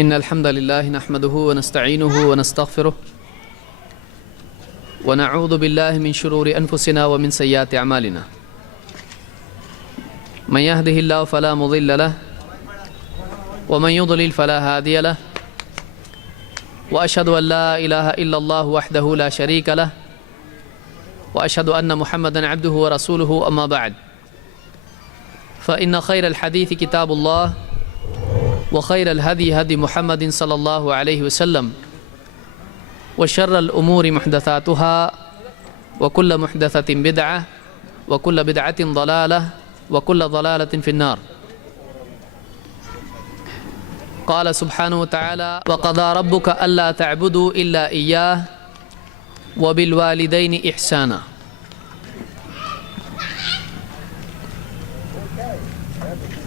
إن الحمد لله نحمده ونستعينه ونستغفره ونعوذ بالله من شرور أنفسنا ومن سيئات أعمالنا من يهده الله فلا مضل له ومن يضلل فلا هادي له وأشهد أن لا إله إلا الله وحده لا شريك له وأشهد أن محمدا عبده ورسوله أما بعد فإن خير الحديث كتاب الله وخير الهدي هدي محمد صلى الله عليه وسلم وشر الأمور محدثاتها وكل محدثة بدعة وكل بدعة ضلالة وكل ضلالة في النار. قال سبحانه وتعالى وقضى ربك ألا تعبدوا إلا إياه وبالوالدين إحسانا.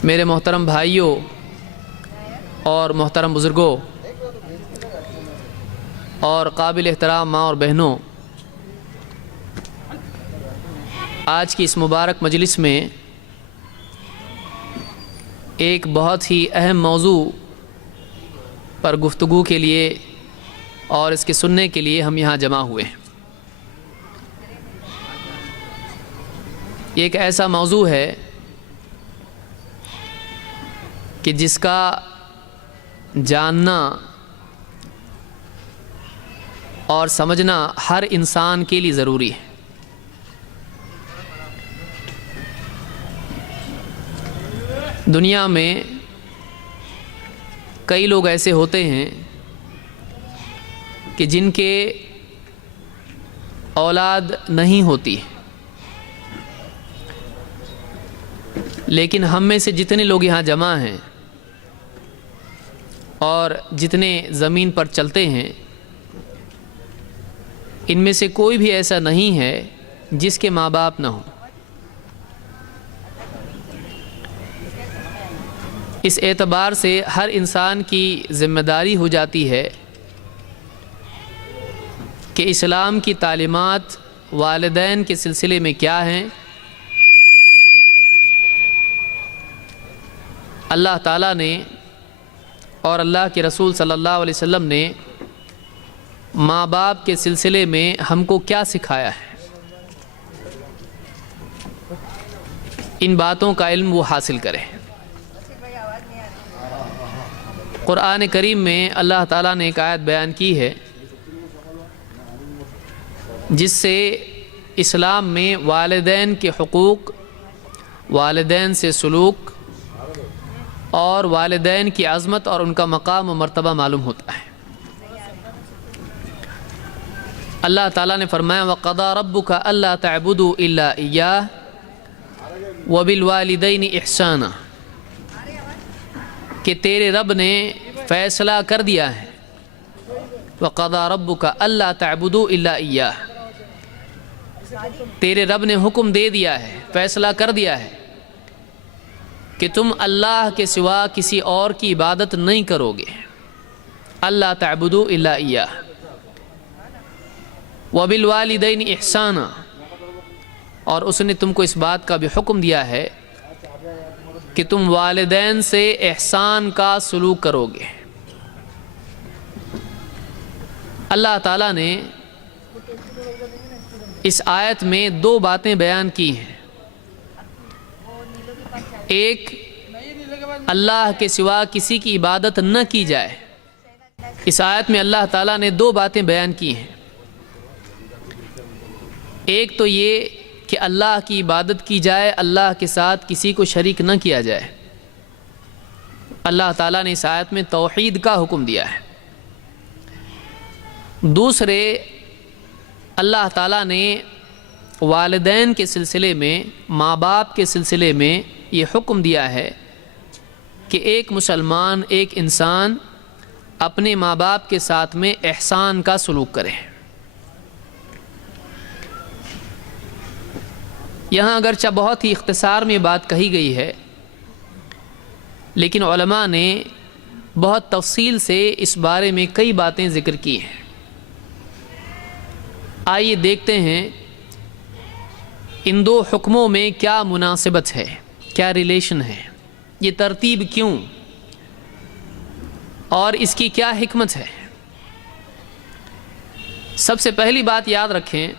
میرے محترم بھائیوں اور محترم بزرگوں اور قابل احترام ماں اور بہنوں، آج کی اس مبارک مجلس میں ایک بہت ہی اہم موضوع پر گفتگو کے لیے اور اس کے سننے کے لیے ہم یہاں جمع ہوئے ہیں۔ یہ ایک ایسا موضوع ہے کہ جس کا جاننا اور سمجھنا ہر انسان کے لیے ضروری ہے۔ دنیا میں کئی لوگ ایسے ہوتے ہیں کہ جن کے اولاد نہیں ہوتی، لیکن ہم میں سے جتنے لوگ یہاں جمع ہیں اور جتنے زمین پر چلتے ہیں، ان میں سے کوئی بھی ایسا نہیں ہے جس کے ماں باپ نہ ہوں۔ اس اعتبار سے ہر انسان کی ذمہ داری ہو جاتی ہے کہ اسلام کی تعلیمات والدین کے سلسلے میں کیا ہیں، اللہ تعالیٰ نے اور اللہ کے رسول صلی اللہ علیہ وسلم نے ماں باپ کے سلسلے میں ہم کو کیا سکھایا ہے، ان باتوں کا علم وہ حاصل کرے۔ قرآن کریم میں اللہ تعالیٰ نے ایک آیت بیان کی ہے جس سے اسلام میں والدین کے حقوق، والدین سے سلوک اور والدین کی عظمت اور ان کا مقام و مرتبہ معلوم ہوتا ہے۔ اللہ تعالیٰ نے فرمایا وَقَضَى رَبُّكَ أَلَّا تَعْبُدُوا إِلَّا إِيَّاهُ وَبِالْوَالِدَيْنِ إِحْسَانًا، کہ تیرے رب نے فیصلہ کر دیا ہے، وَقَضَى رَبُّكَ أَلَّا تَعْبُدُوا إِلَّا إِيَّاهُ، تیرے رب نے حکم دے دیا ہے، فیصلہ کر دیا ہے کہ تم اللہ کے سوا کسی اور کی عبادت نہیں کرو گے، اللہ تعبدوا الا ایاہ، وبالوالدین احسانا، اور اس نے تم کو اس بات کا بھی حکم دیا ہے کہ تم والدین سے احسان کا سلوک کرو گے۔ اللہ تعالیٰ نے اس آیت میں دو باتیں بیان کی ہیں، ایک اللہ کے سوا کسی کی عبادت نہ کی جائے۔ اس آیت میں اللہ تعالیٰ نے دو باتیں بیان کی ہیں، ایک تو یہ کہ اللہ کی عبادت کی جائے، اللہ کے ساتھ کسی کو شریک نہ کیا جائے۔ اللہ تعالیٰ نے اس آیت میں توحید کا حکم دیا ہے۔ دوسرے، اللہ تعالیٰ نے والدین کے سلسلے میں، ماں باپ کے سلسلے میں یہ حکم دیا ہے کہ ایک مسلمان، ایک انسان اپنے ماں باپ کے ساتھ میں احسان کا سلوک کرے۔ یہاں اگرچہ بہت ہی اختصار میں بات کہی گئی ہے، لیکن علماء نے بہت تفصیل سے اس بارے میں کئی باتیں ذکر کی ہیں۔ آئیے دیکھتے ہیں ان دو حکموں میں کیا مناسبت ہے، کیا ریلیشن ہے، یہ ترتیب کیوں، اور اس کی کیا حکمت ہے؟ سب سے پہلی بات یاد رکھیں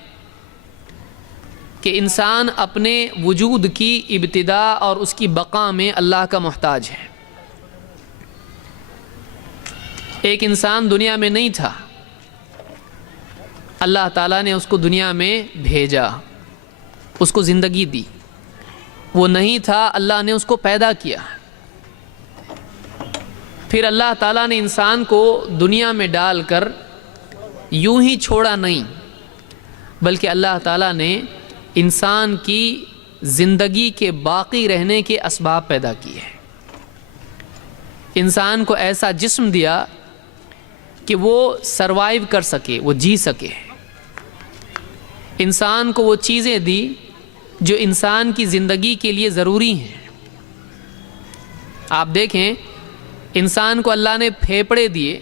کہ انسان اپنے وجود کی ابتدا اور اس کی بقا میں اللہ کا محتاج ہے۔ ایک انسان دنیا میں نہیں تھا، اللہ تعالیٰ نے اس کو دنیا میں بھیجا، اس کو زندگی دی۔ وہ نہیں تھا، اللہ نے اس کو پیدا کیا۔ پھر اللہ تعالیٰ نے انسان کو دنیا میں ڈال کر یوں ہی چھوڑا نہیں، بلکہ اللہ تعالیٰ نے انسان کی زندگی کے باقی رہنے کے اسباب پیدا کیے۔ انسان کو ایسا جسم دیا کہ وہ سروائیو کر سکے، وہ جی سکے۔ انسان کو وہ چیزیں دی جو انسان کی زندگی کے لیے ضروری ہیں۔ آپ دیکھیں، انسان کو اللہ نے پھیپھڑے دیے،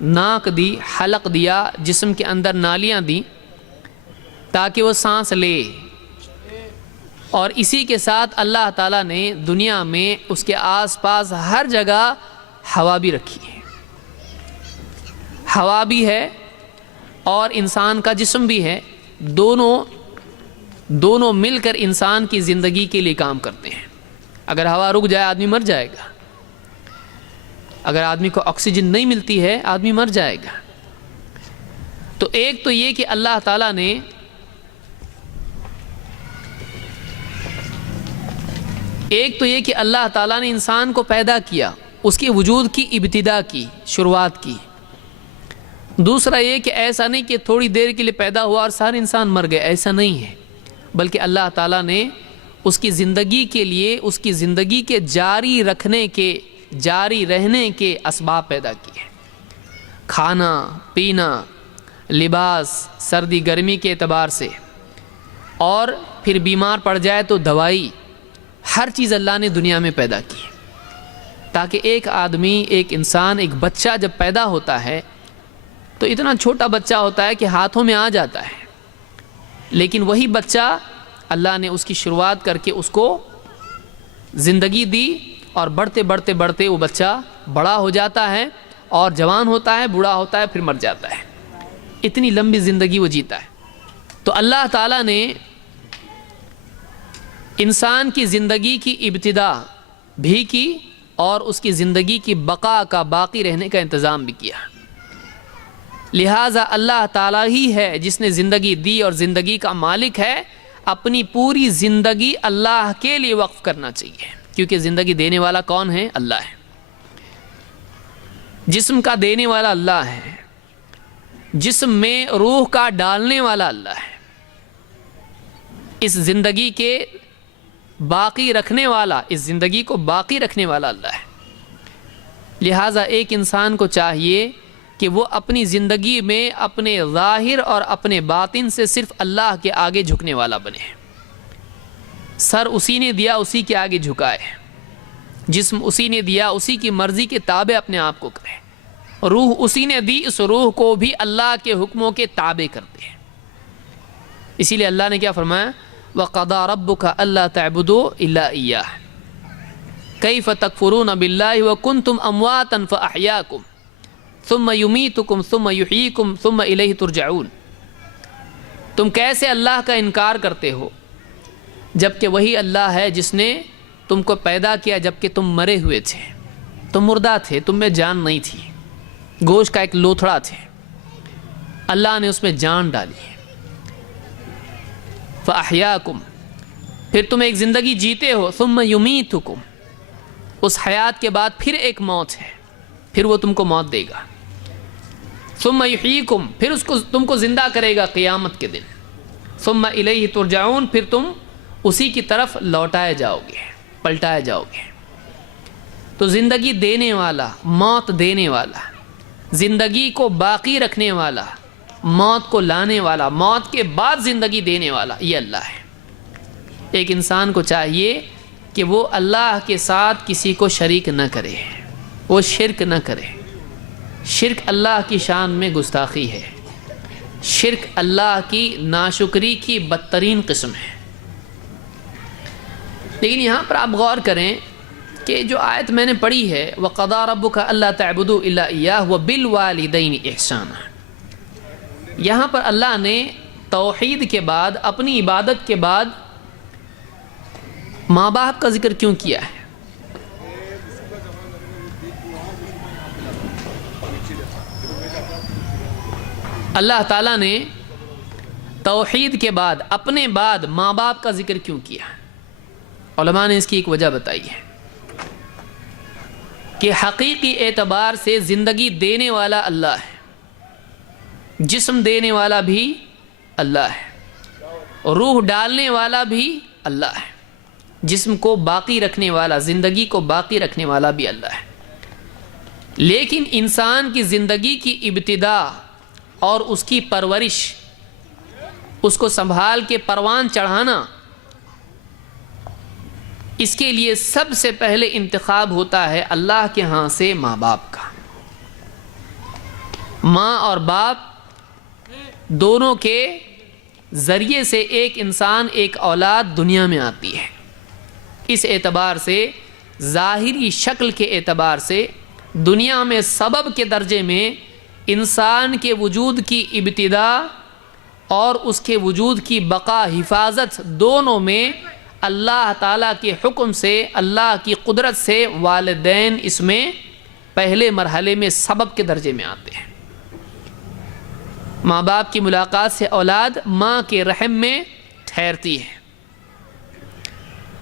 ناک دی، حلق دیا، جسم کے اندر نالیاں دی تاکہ وہ سانس لے، اور اسی کے ساتھ اللہ تعالیٰ نے دنیا میں اس کے آس پاس ہر جگہ ہوا بھی رکھی ہے۔ ہوا بھی ہے اور انسان کا جسم بھی ہے، دونوں مل کر انسان کی زندگی کے لیے کام کرتے ہیں۔ اگر ہوا رک جائے آدمی مر جائے گا، اگر آدمی کو آکسیجن نہیں ملتی ہے آدمی مر جائے گا۔ تو ایک تو یہ کہ اللہ تعالیٰ نے انسان کو پیدا کیا، اس کے وجود کی ابتدا کی، شروعات کی۔ دوسرا یہ کہ ایسا نہیں کہ تھوڑی دیر کے لیے پیدا ہوا اور سارے انسان مر گئے، ایسا نہیں ہے، بلکہ اللہ تعالیٰ نے اس کی زندگی کے لیے، اس کی زندگی کے جاری رہنے کے اسباب پیدا کیے۔ کھانا، پینا، لباس، سردی گرمی کے اعتبار سے، اور پھر بیمار پڑ جائے تو دوائی، ہر چیز اللہ نے دنیا میں پیدا کی تاکہ ایک آدمی، ایک انسان، ایک بچہ جب پیدا ہوتا ہے تو اتنا چھوٹا بچہ ہوتا ہے کہ ہاتھوں میں آ جاتا ہے، لیکن وہی بچہ اللہ نے اس کی شروعات کر کے اس کو زندگی دی، اور بڑھتے وہ بچہ بڑا ہو جاتا ہے اور جوان ہوتا ہے، بوڑھا ہوتا ہے، پھر مر جاتا ہے۔ اتنی لمبی زندگی وہ جیتا ہے۔ تو اللہ تعالیٰ نے انسان کی زندگی کی ابتدا بھی کی اور اس کی زندگی کی بقا کا، باقی رہنے کا انتظام بھی کیا۔ لہٰذا اللہ تعالیٰ ہی ہے جس نے زندگی دی اور زندگی کا مالک ہے۔ اپنی پوری زندگی اللہ کے لیے وقف کرنا چاہیے، کیونکہ زندگی دینے والا کون ہے؟ اللہ ہے۔ جسم کا دینے والا اللہ ہے، جسم میں روح کا ڈالنے والا اللہ ہے، اس زندگی کے باقی رکھنے والا، اس زندگی کو باقی رکھنے والا اللہ ہے۔ لہٰذا ایک انسان کو چاہیے کہ وہ اپنی زندگی میں اپنے ظاہر اور اپنے باطن سے صرف اللہ کے آگے جھکنے والا بنے۔ سر اسی نے دیا، اسی کے آگے جھکائے، جسم اسی نے دیا، اسی کی مرضی کے تابع اپنے آپ کو کرے، روح اسی نے دی، اس روح کو بھی اللہ کے حکموں کے تابع کر دے۔ اسی لیے اللہ نے کیا فرمایا؟ وَقَضَىٰ رَبُّكَ أَلَّا تَعْبُدُوا إِلَّا إِيَّاهُ كَيْفَ تَكْفُرُونَ بِاللَّهِ وَكُنْتُمْ أَمْوَاتًا فَأَحْيَاكُمْ ثُمَّ يُمِيتُكُمْ ثُمَّ يُحْيِيكُمْ ثُمَّ إِلَيْهِ تُرْجَعُونَ۔ تم کیسے اللہ کا انکار کرتے ہو جبکہ وہی اللہ ہے جس نے تم کو پیدا کیا جبکہ تم مرے ہوئے تھے، تم مردہ تھے، تم میں جان نہیں تھی، گوشت کا ایک لوتھڑا تھے، اللہ نے اس میں جان ڈالی ہے۔ فَأَحْيَاكُمْ، پھر تم ایک زندگی جیتے ہو، ثُمَّ يُمِيتُكُمْ، اس حیات کے بعد پھر ایک موت ہے، پھر وہ تم کو موت دے گا۔ ثُمَّ يُحْيِيكُمْ، پھر تم کو زندہ کرے گا قیامت کے دن۔ ثُمَّ إِلَيْهِ تُرْجَعُونَ، پھر تم اسی کی طرف لوٹائے جاؤ گے، پلٹائے جاؤ گے۔ تو زندگی دینے والا، موت دینے والا، زندگی کو باقی رکھنے والا، موت کو لانے والا، موت کے بعد زندگی دینے والا، یہ اللہ ہے۔ ایک انسان کو چاہیے کہ وہ اللہ کے ساتھ کسی کو شریک نہ کرے، وہ شرک نہ کرے۔ شرک اللہ کی شان میں گستاخی ہے، شرک اللہ کی ناشکری کی بدترین قسم ہے۔ لیکن یہاں پر آپ غور کریں کہ جو آیت میں نے پڑھی ہے وَقَضَىٰ رَبُّكَ أَلَّا تَعْبُدُوا إِلَّا إِيَّاهُ وَبِالْوَالِدَيْنِ إِحْسَانًا، یہاں پر اللہ نے توحید کے بعد، اپنی عبادت کے بعد ماں باپ کا ذکر کیوں کیا ہے؟ اللہ تعالیٰ نے توحید کے بعد، اپنے بعد ماں باپ کا ذکر کیوں کیا؟ علماء نے اس کی ایک وجہ بتائی ہے کہ حقیقی اعتبار سے زندگی دینے والا اللہ ہے، جسم دینے والا بھی اللہ ہے، روح ڈالنے والا بھی اللہ ہے، جسم کو باقی رکھنے والا، زندگی کو باقی رکھنے والا بھی اللہ ہے۔ لیکن انسان کی زندگی کی ابتدا اور اس کی پرورش، اس کو سنبھال کے پروان چڑھانا، اس کے لیے سب سے پہلے انتخاب ہوتا ہے اللہ کے ہاں سے ماں باپ کا۔ ماں اور باپ دونوں کے ذریعے سے ایک انسان، ایک اولاد دنیا میں آتی ہے۔ اس اعتبار سے، ظاہری شکل کے اعتبار سے، دنیا میں سبب کے درجے میں انسان کے وجود کی ابتدا اور اس کے وجود کی بقا، حفاظت، دونوں میں اللہ تعالیٰ کے حکم سے، اللہ کی قدرت سے والدین اس میں پہلے مرحلے میں سبب کے درجے میں آتے ہیں۔ ماں باپ کی ملاقات سے اولاد ماں کے رحم میں ٹھہرتی ہے،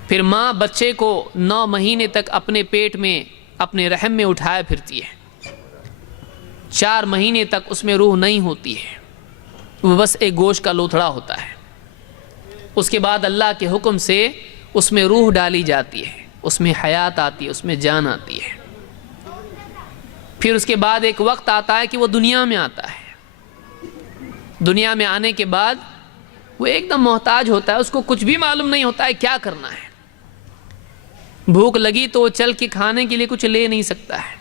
پھر ماں بچے کو 9 مہینے تک اپنے پیٹ میں، اپنے رحم میں اٹھائے پھرتی ہے۔ 4 مہینے تک اس میں روح نہیں ہوتی ہے، وہ بس ایک گوشت کا لوتھڑا ہوتا ہے۔ اس کے بعد اللہ کے حکم سے اس میں روح ڈالی جاتی ہے، اس میں حیات آتی ہے، اس میں جان آتی ہے۔ پھر اس کے بعد ایک وقت آتا ہے کہ وہ دنیا میں آتا ہے۔ دنیا میں آنے کے بعد وہ ایک دم محتاج ہوتا ہے، اس کو کچھ بھی معلوم نہیں ہوتا ہے کیا کرنا ہے۔ بھوک لگی تو وہ چل کے کھانے کے لیے کچھ لے نہیں سکتا ہے،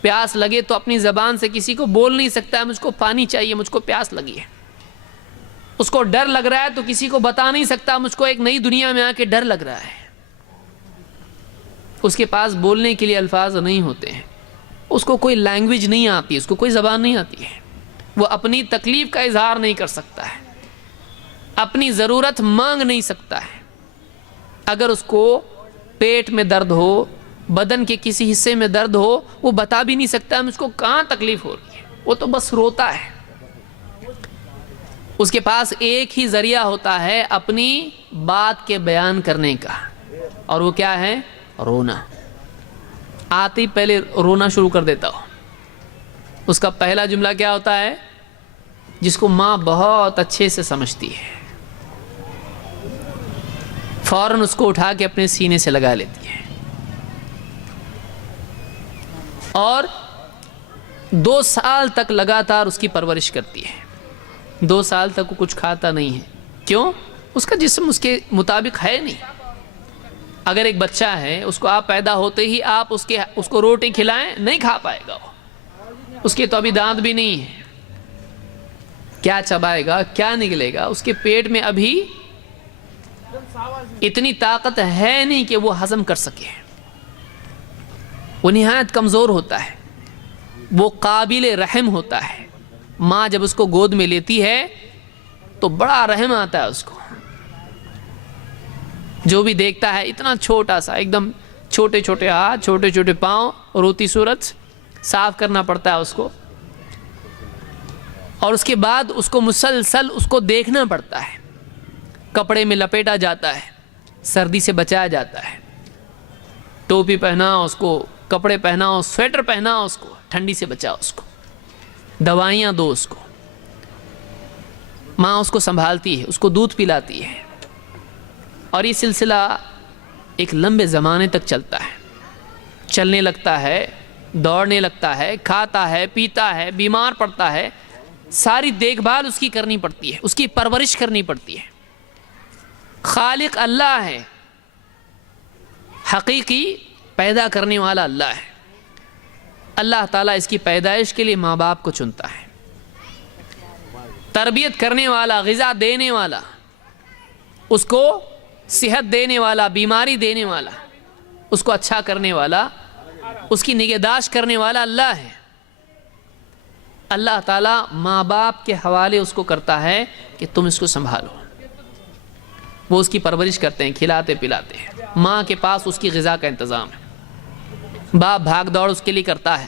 پیاس لگے تو اپنی زبان سے کسی کو بول نہیں سکتا ہے مجھ کو پانی چاہیے، مجھ کو پیاس لگی ہے۔ اس کو ڈر لگ رہا ہے تو کسی کو بتا نہیں سکتا مجھ کو ایک نئی دنیا میں آ کے ڈر لگ رہا ہے۔ اس کے پاس بولنے کے لیے الفاظ نہیں ہوتے ہیں، اس کو کوئی لینگویج نہیں آتی، اس کو کوئی زبان نہیں آتی ہے، وہ اپنی تکلیف کا اظہار نہیں کر سکتا ہے، اپنی ضرورت مانگ نہیں سکتا ہے۔ اگر اس کو پیٹ میں درد ہو، بدن کے کسی حصے میں درد ہو، وہ بتا بھی نہیں سکتا ہے مجھ کو کہاں تکلیف ہو رہی ہے، وہ تو بس روتا ہے۔ اس کے پاس ایک ہی ذریعہ ہوتا ہے اپنی بات کے بیان کرنے کا، اور وہ کیا ہے؟ رونا۔ آتے ہی پہلے رونا شروع کر دیتا ہو۔ اس کا پہلا جملہ کیا ہوتا ہے؟ جس کو ماں بہت اچھے سے سمجھتی ہے، فوراً اس کو اٹھا کے اپنے سینے سے لگا لیتی ہے، اور 2 سال تک لگاتار اس کی پرورش کرتی ہے۔ 2 سال تک وہ کچھ کھاتا نہیں ہے، کیوں؟ اس کا جسم اس کے مطابق ہے نہیں۔ اگر ایک بچہ ہے، اس کو آپ پیدا ہوتے ہی آپ اس کو روٹی کھلائیں، نہیں کھا پائے گا وہ، اس کے تو ابھی دانت بھی نہیں ہے، کیا چبائے گا، کیا نکلے گا؟ اس کے پیٹ میں ابھی اتنی طاقت ہے نہیں کہ وہ ہضم کر سکے، وہ نہایت کمزور ہوتا ہے، وہ قابل رحم ہوتا ہے۔ ماں جب اس کو گود میں لیتی ہے تو بڑا رحم آتا ہے اس کو، جو بھی دیکھتا ہے اتنا چھوٹا سا، ایک دم چھوٹے چھوٹے ہاتھ، چھوٹے چھوٹے پاؤں، روتی صورت، صاف کرنا پڑتا ہے اس کو، اور اس کے بعد اس کو مسلسل اس کو دیکھنا پڑتا ہے۔ کپڑے میں لپیٹا جاتا ہے، سردی سے بچایا جاتا ہے، ٹوپی پہناؤ اس کو، کپڑے پہناؤ، سویٹر پہناؤ اس کو، ٹھنڈی سے بچاؤ اس کو، دوائیاں دو اس کو۔ ماں اس کو سنبھالتی ہے، اس کو دودھ پلاتی ہے، اور یہ سلسلہ ایک لمبے زمانے تک چلتا ہے۔ چلنے لگتا ہے، دوڑنے لگتا ہے، کھاتا ہے، پیتا ہے، بیمار پڑتا ہے، ساری دیکھ بھال اس کی کرنی پڑتی ہے، اس کی پرورش کرنی پڑتی ہے۔ خالق اللہ ہے، حقیقی پیدا کرنے والا اللہ ہے۔ اللہ تعالیٰ اس کی پیدائش کے لیے ماں باپ کو چنتا ہے، تربیت کرنے والا، غذا دینے والا، اس کو صحت دینے والا، بیماری دینے والا، اس کو اچھا کرنے والا، اس کی نگہداشت کرنے والا اللہ ہے۔ اللہ تعالیٰ ماں باپ کے حوالے اس کو کرتا ہے کہ تم اس کو سنبھالو، وہ اس کی پرورش کرتے ہیں، کھلاتے پلاتے ہیں، ماں کے پاس اس کی غذا کا انتظام ہے، باپ بھاگ دوڑ اس کے لیے کرتا ہے،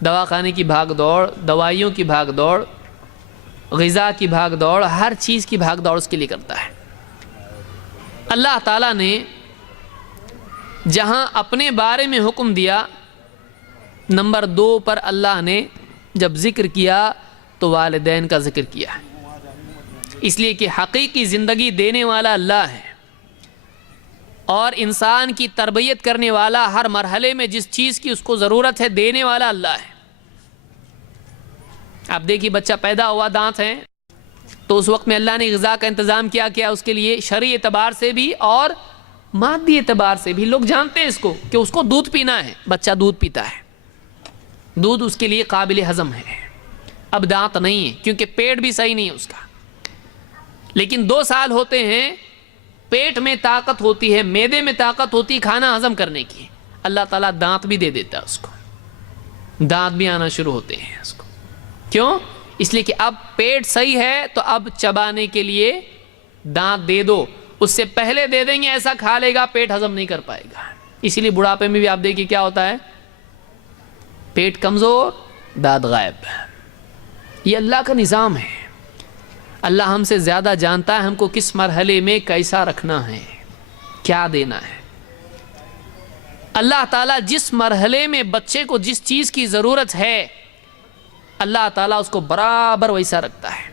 دواخانے کی بھاگ دوڑ، دوائیوں کی بھاگ دوڑ، غذا کی بھاگ دوڑ، ہر چیز کی بھاگ دوڑ اس کے لیے کرتا ہے۔ اللہ تعالیٰ نے جہاں اپنے بارے میں حکم دیا، نمبر 2 پر اللہ نے جب ذکر کیا تو والدین کا ذکر کیا ہے، اس لیے کہ حقیقی زندگی دینے والا اللہ ہے، اور انسان کی تربیت کرنے والا، ہر مرحلے میں جس چیز کی اس کو ضرورت ہے دینے والا اللہ ہے۔ آپ دیکھیے بچہ پیدا ہوا، دانت ہیں، تو اس وقت میں اللہ نے غذا کا انتظام کیا اس کے لیے، شرعی اعتبار سے بھی اور مادی اعتبار سے بھی۔ لوگ جانتے ہیں اس کو کہ اس کو دودھ پینا ہے، بچہ دودھ پیتا ہے، دودھ اس کے لیے قابل ہضم ہے۔ اب دانت نہیں ہے کیونکہ پیٹ بھی صحیح نہیں ہے اس کا، لیکن 2 سال ہوتے ہیں، پیٹ میں طاقت ہوتی ہے، معدے میں طاقت ہوتی ہے کھانا ہضم کرنے کی، اللہ تعالیٰ دانت بھی دے دیتا ہے اس کو، دانت بھی آنا شروع ہوتے ہیں اس کو۔ کیوں؟ اس لیے کہ اب پیٹ صحیح ہے تو اب چبانے کے لیے دانت دے دو، اس سے پہلے دے دیں گے ایسا کھا لے گا پیٹ ہضم نہیں کر پائے گا۔ اسی لیے بڑھاپے میں بھی آپ دیکھیے کیا ہوتا ہے، پیٹ کمزور، دانت غائب۔ یہ اللہ کا نظام ہے۔ اللہ ہم سے زیادہ جانتا ہے ہم کو کس مرحلے میں کیسا رکھنا ہے، کیا دینا ہے۔ اللہ تعالیٰ جس مرحلے میں بچے کو جس چیز کی ضرورت ہے، اللہ تعالیٰ اس کو برابر ویسا رکھتا ہے۔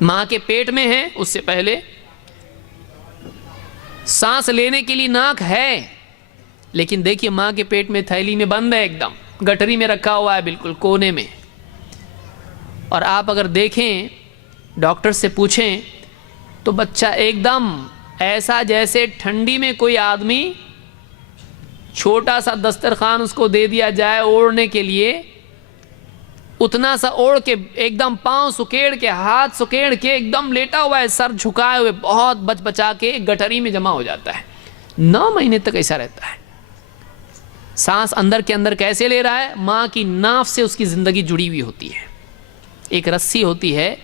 ماں کے پیٹ میں ہے، اس سے پہلے سانس لینے کے لیے ناک ہے، لیکن دیکھیے ماں کے پیٹ میں تھیلی میں بند ہے، ایک دم گٹری میں رکھا ہوا ہے، بالکل کونے میں۔ اور آپ اگر دیکھیں، ڈاکٹر سے پوچھیں تو بچہ ایک دم ایسا جیسے ٹھنڈی میں کوئی آدمی چھوٹا سا دسترخوان اس کو دے دیا جائے اوڑھنے کے لیے، اتنا سا اوڑھ کے ایک دم پاؤں سکیڑ کے، ہاتھ سکیڑ کے ایک دم لیٹا ہوا ہے، سر جھکائے ہوئے، بہت بچا کے ایک گٹری میں جمع ہو جاتا ہے۔ 9 مہینے تک ایسا رہتا ہے۔ سانس اندر کے اندر کیسے لے رہا ہے؟ ماں کی ناف سے اس کی زندگی جڑی ہوئی ہوتی ہے، ایک رسی ہوتی ہے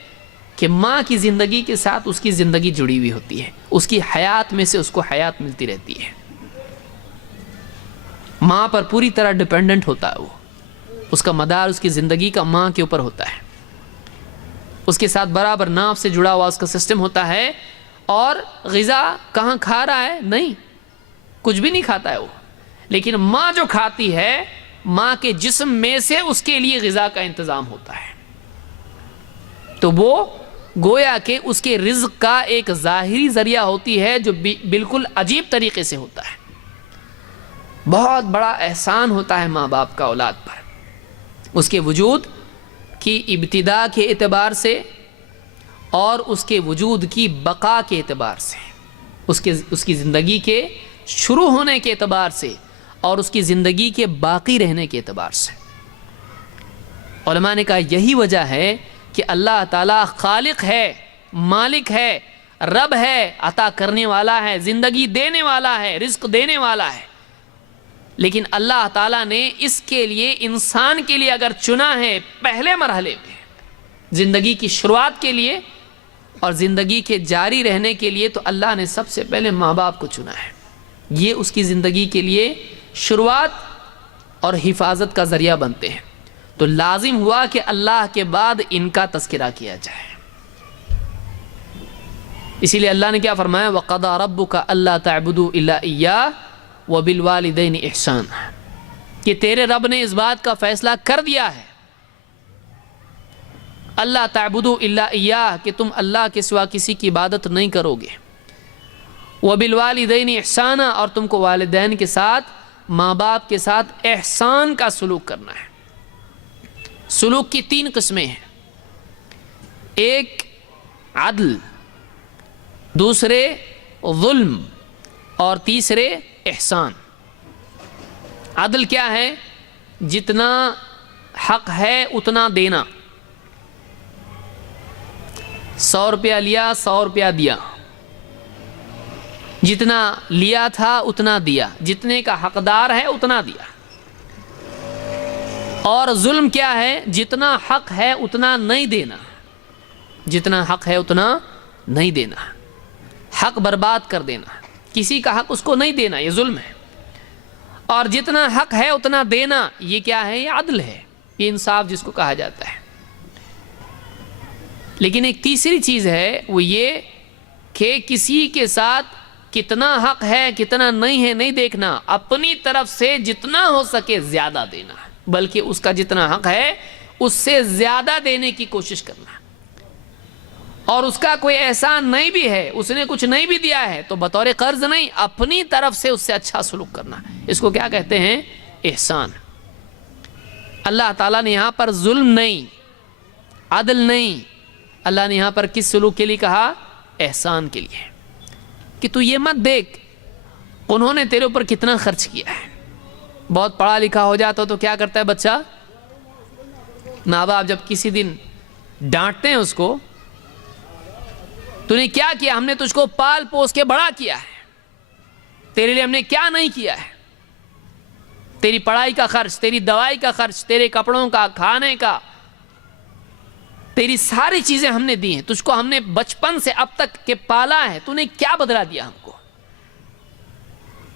کہ ماں کی زندگی کے ساتھ اس کی زندگی جڑی ہوئی ہوتی ہے، اس کی حیات میں سے اس کو حیات ملتی رہتی ہے۔ ماں پر پوری طرح ڈیپینڈنٹ ہوتا ہے، وہ اس کا مدار اس کی زندگی کا ماں کے اوپر ہوتا ہے، اس کے ساتھ برابر ناف سے جڑا ہوا اس کا سسٹم ہوتا ہے۔ اور غذا کہاں کھا رہا ہے؟ نہیں، کچھ بھی نہیں کھاتا ہے وہ، لیکن ماں جو کھاتی ہے، ماں کے جسم میں سے اس کے لیے غذا کا انتظام ہوتا ہے، تو وہ گویا کہ اس کے رزق کا ایک ظاہری ذریعہ ہوتی ہے جو بالکل عجیب طریقے سے ہوتا ہے۔ بہت بڑا احسان ہوتا ہے ماں باپ کا اولاد پر، اس کے وجود کی ابتدا کے اعتبار سے اور اس کے وجود کی بقا کے اعتبار سے، اس کی زندگی کے شروع ہونے کے اعتبار سے اور اس کی زندگی کے باقی رہنے کے اعتبار سے۔ علماء نے کہا یہی وجہ ہے کہ اللہ تعالیٰ خالق ہے، مالک ہے، رب ہے، عطا کرنے والا ہے، زندگی دینے والا ہے، رزق دینے والا ہے، لیکن اللہ تعالیٰ نے اس کے لیے انسان کے لیے اگر چنا ہے پہلے مرحلے میں زندگی کی شروعات کے لیے اور زندگی کے جاری رہنے کے لیے، تو اللہ نے سب سے پہلے ماں باپ کو چنا ہے۔ یہ اس کی زندگی کے لیے شروعات اور حفاظت کا ذریعہ بنتے ہیں، تو لازم ہوا کہ اللہ کے بعد ان کا تذکرہ کیا جائے۔ اسی لیے اللہ نے کیا فرمایا؟ وَقَضَىٰ رَبُّكَ أَلَّا تَعْبُدُوا إِلَّا إِيَّاهُ وَبِالْوَالِدَيْنِ إِحْسَانًا، کہ تیرے رب نے اس بات کا فیصلہ کر دیا ہے، اللہ تعبدوا الا ایاہ، کہ تم اللہ کے سوا کسی کی عبادت نہیں کرو گے، وبالوالدین احسانا، اور تم کو والدین کے ساتھ، ماں باپ کے ساتھ احسان کا سلوک کرنا ہے۔ سلوک کی 3 قسمیں ہیں، ایک عدل، دوسرے ظلم، اور تیسرے احسان۔ عدل کیا ہے؟ جتنا حق ہے اتنا دینا، 100 روپیہ لیا 100 روپیہ دیا، جتنا لیا تھا اتنا دیا، جتنے کا حقدار ہے اتنا دیا۔ اور ظلم کیا ہے؟ جتنا حق ہے اتنا نہیں دینا، جتنا حق ہے اتنا نہیں دینا، حق برباد کر دینا، کسی کا حق اس کو نہیں دینا، یہ ظلم ہے۔ اور جتنا حق ہے اتنا دینا، یہ کیا ہے؟ یہ عدل ہے، یہ انصاف جس کو کہا جاتا ہے۔ لیکن ایک تیسری چیز ہے، وہ یہ کہ کسی کے ساتھ کتنا حق ہے کتنا نہیں ہے نہیں دیکھنا، اپنی طرف سے جتنا ہو سکے زیادہ دینا، بلکہ اس کا جتنا حق ہے اس سے زیادہ دینے کی کوشش کرنا۔ اور اس کا کوئی احسان نہیں بھی ہے، اس نے کچھ نہیں بھی دیا ہے تو بطور قرض نہیں، اپنی طرف سے اس سے اچھا سلوک کرنا، اس کو کیا کہتے ہیں؟ احسان۔ اللہ تعالیٰ نے یہاں پر ظلم نہیں، عدل نہیں، اللہ نے یہاں پر کس سلوک کے لیے کہا؟ احسان کے لیے، کہ تو یہ مت دیکھ انہوں نے تیرے اوپر کتنا خرچ کیا ہے۔ بہت پڑھا لکھا ہو جاتا تو کیا کرتا ہے بچہ؟ ماں باپ جب کسی دن ڈانٹتے ہیں اس کو، تو نے کیا کیا؟ ہم نے تجھ کو پال پوس کے بڑا کیا ہے، تیرے لیے ہم نے کیا نہیں کیا ہے؟ تیری پڑھائی کا خرچ، تیری دوائی کا خرچ، تیرے کپڑوں کا، کھانے کا، تیری ساری چیزیں ہم نے دی ہیں، تجھ کو ہم نے بچپن سے اب تک کے پالا ہے، تو نے کیا بدلا دیا ہم کو؟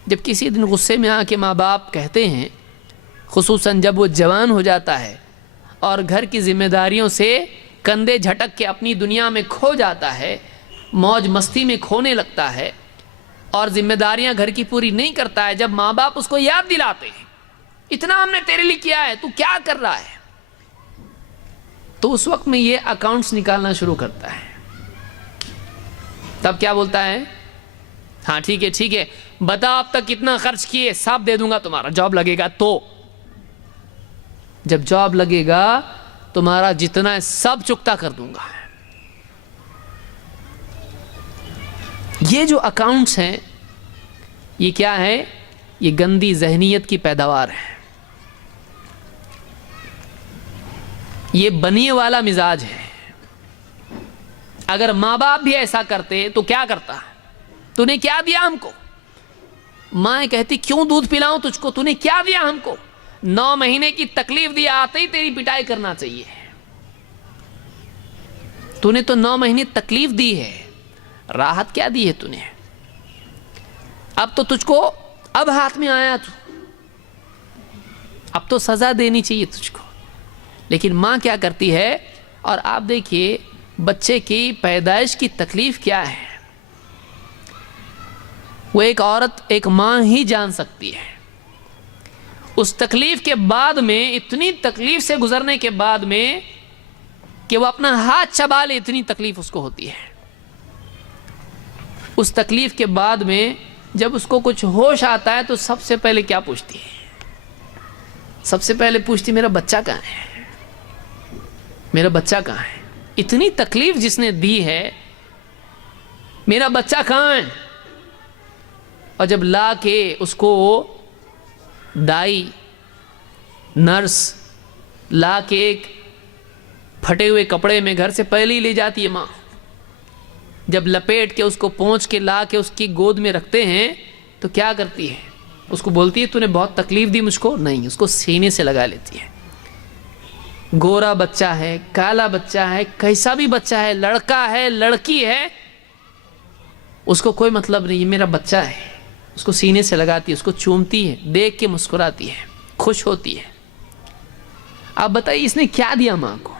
جب کسی دن غصے میں آ کے ماں باپ کہتے ہیں، خصوصاً جب وہ جوان ہو جاتا ہے اور گھر کی ذمہ داریوں سے کندھے جھٹک کے اپنی دنیا میں کھو جاتا ہے، موج مستی میں کھونے لگتا ہے اور ذمہ داریاں گھر کی پوری نہیں کرتا ہے، جب ماں باپ اس کو یاد دلاتے ہیں اتنا ہم نے تیرے لیے کیا ہے، تو کیا کر رہا ہے؟ تو اس وقت میں یہ اکاؤنٹس نکالنا شروع کرتا ہے۔ تب کیا بولتا ہے؟ ہاں ٹھیک ہے ٹھیک ہے، بتا اب تک کتنا خرچ کیے، سب دے دوں گا، تمہارا جاب لگے گا تو، جب جاب لگے گا تمہارا جتنا ہے سب چکتا کر دوں گا۔ یہ جو اکاؤنٹس ہیں یہ کیا ہے؟ یہ گندی ذہنیت کی پیداوار ہے، یہ بنیے والا مزاج ہے۔ اگر ماں باپ بھی ایسا کرتے تو کیا کرتا؟ تو نے کیا دیا ہم کو؟ ماں کہتی کیوں دودھ پلاؤں تجھ کو، تو نے کیا دیا ہم کو؟ 9 مہینے کی تکلیف دیا، آتے ہی تیری پٹائی کرنا چاہیے، تو نے تو 9 مہینے تکلیف دی ہے، راحت کیا دی ہے تو نے؟ اب تو تجھ کو اب ہاتھ میں آیا، تو اب تو سزا دینی چاہیے تجھ کو۔ لیکن ماں کیا کرتی ہے؟ اور آپ دیکھیے بچے کی پیدائش کی تکلیف کیا ہے، وہ ایک عورت، ایک ماں ہی جان سکتی ہے۔ اس تکلیف کے بعد میں، اتنی تکلیف سے گزرنے کے بعد میں کہ وہ اپنا ہاتھ چبا لے، اتنی تکلیف اس کو ہوتی ہے۔ اس تکلیف کے بعد میں جب اس کو کچھ ہوش آتا ہے تو سب سے پہلے کیا پوچھتی ہے؟ سب سے پہلے پوچھتی میرا بچہ کہاں ہے، میرا بچہ کہاں ہے؟ اتنی تکلیف جس نے دی ہے، میرا بچہ کہاں ہے؟ اور جب لا کے اس کو دائی، نرس لا کے ایک پھٹے ہوئے کپڑے میں گھر سے پہلے ہی لے جاتی ہے ماں، جب لپیٹ کے اس کو پہنچ کے لا کے اس کی گود میں رکھتے ہیں تو کیا کرتی ہے؟ اس کو بولتی ہے تو نے بہت تکلیف دی مجھ کو؟ نہیں، اس کو سینے سے لگا لیتی ہے۔ گورا بچہ ہے، کالا بچہ ہے، کیسا بھی بچہ ہے، لڑکا ہے، لڑکی ہے، اس کو کوئی مطلب نہیں، یہ میرا بچہ ہے، اس کو سینے سے لگاتی ہے، اس کو چومتی ہے، دیکھ کے مسکراتی ہے، خوش ہوتی ہے۔ آپ بتائیے اس نے کیا دیا ماں کو؟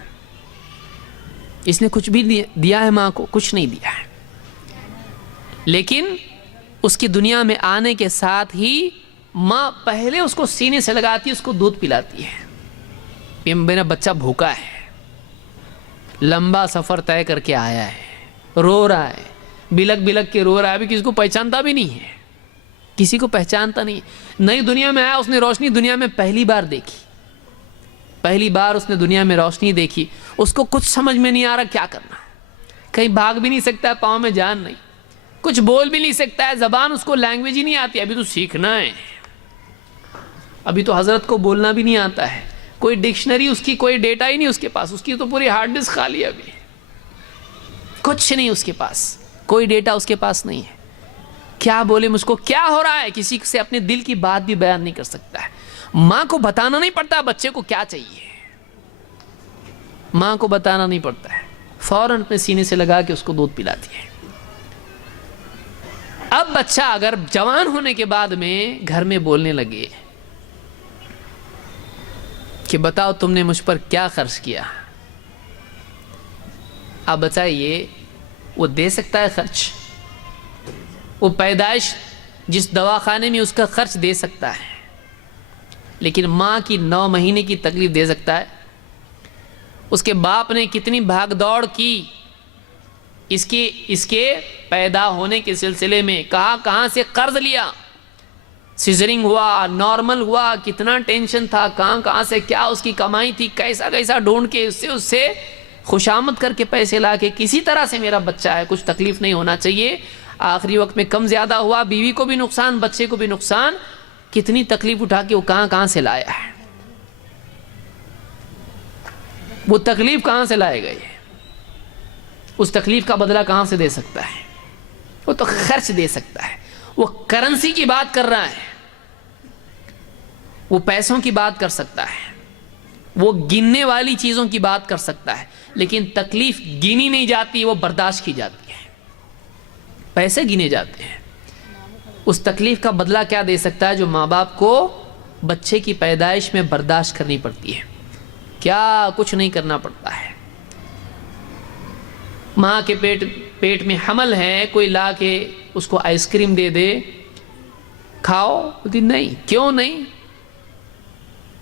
اس نے کچھ بھی دیا ہے ماں کو؟ کچھ نہیں دیا ہے۔ لیکن اس کی دنیا میں آنے کے ساتھ ہی ماں پہلے اس کو سینے سے لگاتی ہے، اس کو دودھ پلاتی ہے، یہ میرا بچہ بھوکا ہے، لمبا سفر طے کر کے آیا ہے، رو رہا ہے، بلک بلک کے رو رہا ہے، ابھی کسی کو پہچانتا بھی نہیں ہے، کسی کو پہچانتا نہیں، نئی دنیا میں آیا، اس نے روشنی دنیا میں پہلی بار دیکھی، پہلی بار اس نے دنیا میں روشنی دیکھی، اس کو کچھ سمجھ میں نہیں آ رہا کیا کرنا، کہیں بھاگ بھی نہیں سکتا ہے، پاؤں میں جان نہیں، کچھ بول بھی نہیں سکتا ہے، زبان اس کو لینگویج ہی نہیں آتی، ابھی تو سیکھنا ہے، ابھی تو حضرت کو بولنا بھی نہیں آتا ہے، کوئی ڈکشنری اس کی، کوئی ڈیٹا ہی نہیں اس کے پاس، اس کی تو پوری ہارڈ ڈسک خالی ہے، ابھی کچھ نہیں اس کے پاس، کوئی ڈیٹا اس کے پاس نہیں ہے۔ کیا بولے مجھ کو کیا ہو رہا ہے، کسی سے اپنے دل کی بات بھی بیان نہیں کر سکتا ہے. ماں کو بتانا نہیں پڑتا بچے کو کیا چاہیے، ماں کو بتانا نہیں پڑتا ہے، فوراً اپنے سینے سے لگا کے اس کو دودھ پلاتی ہے. اب بچہ اگر جوان ہونے کے بعد میں گھر میں بولنے لگے کہ بتاؤ تم نے مجھ پر کیا خرچ کیا، اب بتائیے وہ دے سکتا ہے خرچ؟ وہ پیدائش جس دواخانے میں اس کا خرچ دے سکتا ہے، لیکن ماں کی 9 مہینے کی تکلیف دے سکتا ہے؟ اس کے باپ نے کتنی بھاگ دوڑ کی اس کے پیدا ہونے کے سلسلے میں، کہاں سے قرض لیا، سیزرنگ ہوا نارمل ہوا، کتنا ٹینشن تھا، کہاں سے کیا اس کی کمائی تھی، کیسا ڈھونڈ کے اس سے خوشامد کر کے پیسے لا کے کسی طرح سے میرا بچہ ہے، کچھ تکلیف نہیں ہونا چاہیے. آخری وقت میں کم زیادہ ہوا، بیوی کو بھی نقصان بچے کو بھی نقصان، کتنی تکلیف اٹھا کے وہ کہاں سے لایا ہے، وہ تکلیف کہاں سے لائے گئے، اس تکلیف کا بدلہ کہاں سے دے سکتا ہے؟ وہ تو خرچ دے سکتا ہے. وہ کرنسی کی بات کر رہا ہے، وہ پیسوں کی بات کر سکتا ہے، وہ گننے والی چیزوں کی بات کر سکتا ہے، لیکن تکلیف گنی نہیں جاتی، وہ برداشت کی جاتی ہے. پیسے گنے جاتے ہیں. اس تکلیف کا بدلہ کیا دے سکتا ہے جو ماں باپ کو بچے کی پیدائش میں برداشت کرنی پڑتی ہے؟ کیا کچھ نہیں کرنا پڑتا ہے. ماں کے پیٹ میں حمل ہے، کوئی لا کے اس کو آئس کریم دے دے، کھاؤ، بولتی نہیں. کیوں نہیں؟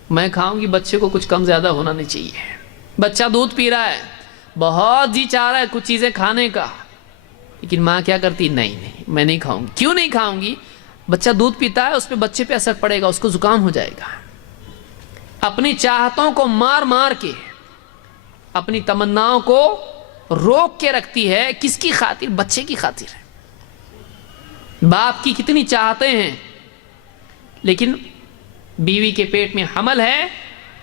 میں کھاؤں گی، بچے کو کچھ کم زیادہ ہونا نہیں چاہیے. بچہ دودھ پی رہا ہے، بہت جی چاہ رہا ہے کچھ چیزیں کھانے کا، لیکن ماں کیا کرتی؟ نہیں میں نہیں کھاؤں گی. کیوں نہیں کھاؤں گی؟ بچہ دودھ پیتا ہے، اس پہ بچے پہ اثر پڑے گا، اس کو زکام ہو جائے گا. اپنی چاہتوں کو مار کے، اپنی تمناؤں کو روک کے رکھتی ہے. کس کی خاطر؟ بچے کی خاطر. باپ کی کتنی چاہتے ہیں، لیکن بیوی کے پیٹ میں حمل ہے،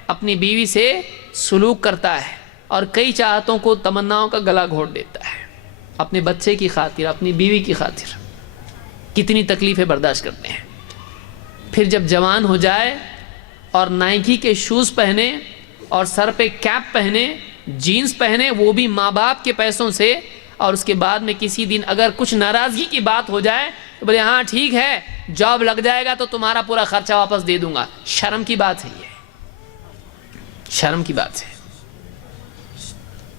اپنی بیوی سے سلوک کرتا ہے اور کئی چاہتوں کو تمناؤں کا گلا گھونٹ دیتا ہے اپنے بچے کی خاطر، اپنی بیوی کی خاطر. کتنی تکلیفیں برداشت کرتے ہیں. پھر جب جوان ہو جائے اور نائکی کے شوز پہنے اور سر پہ کیپ پہنے، جینز پہنے، وہ بھی ماں باپ کے پیسوں سے، اور اس کے بعد میں کسی دن اگر کچھ ناراضگی کی بات ہو جائے تو بولے ہاں ٹھیک ہے، جاب لگ جائے گا تو تمہارا پورا خرچہ واپس دے دوں گا. شرم کی بات ہے، یہ شرم کی بات ہے.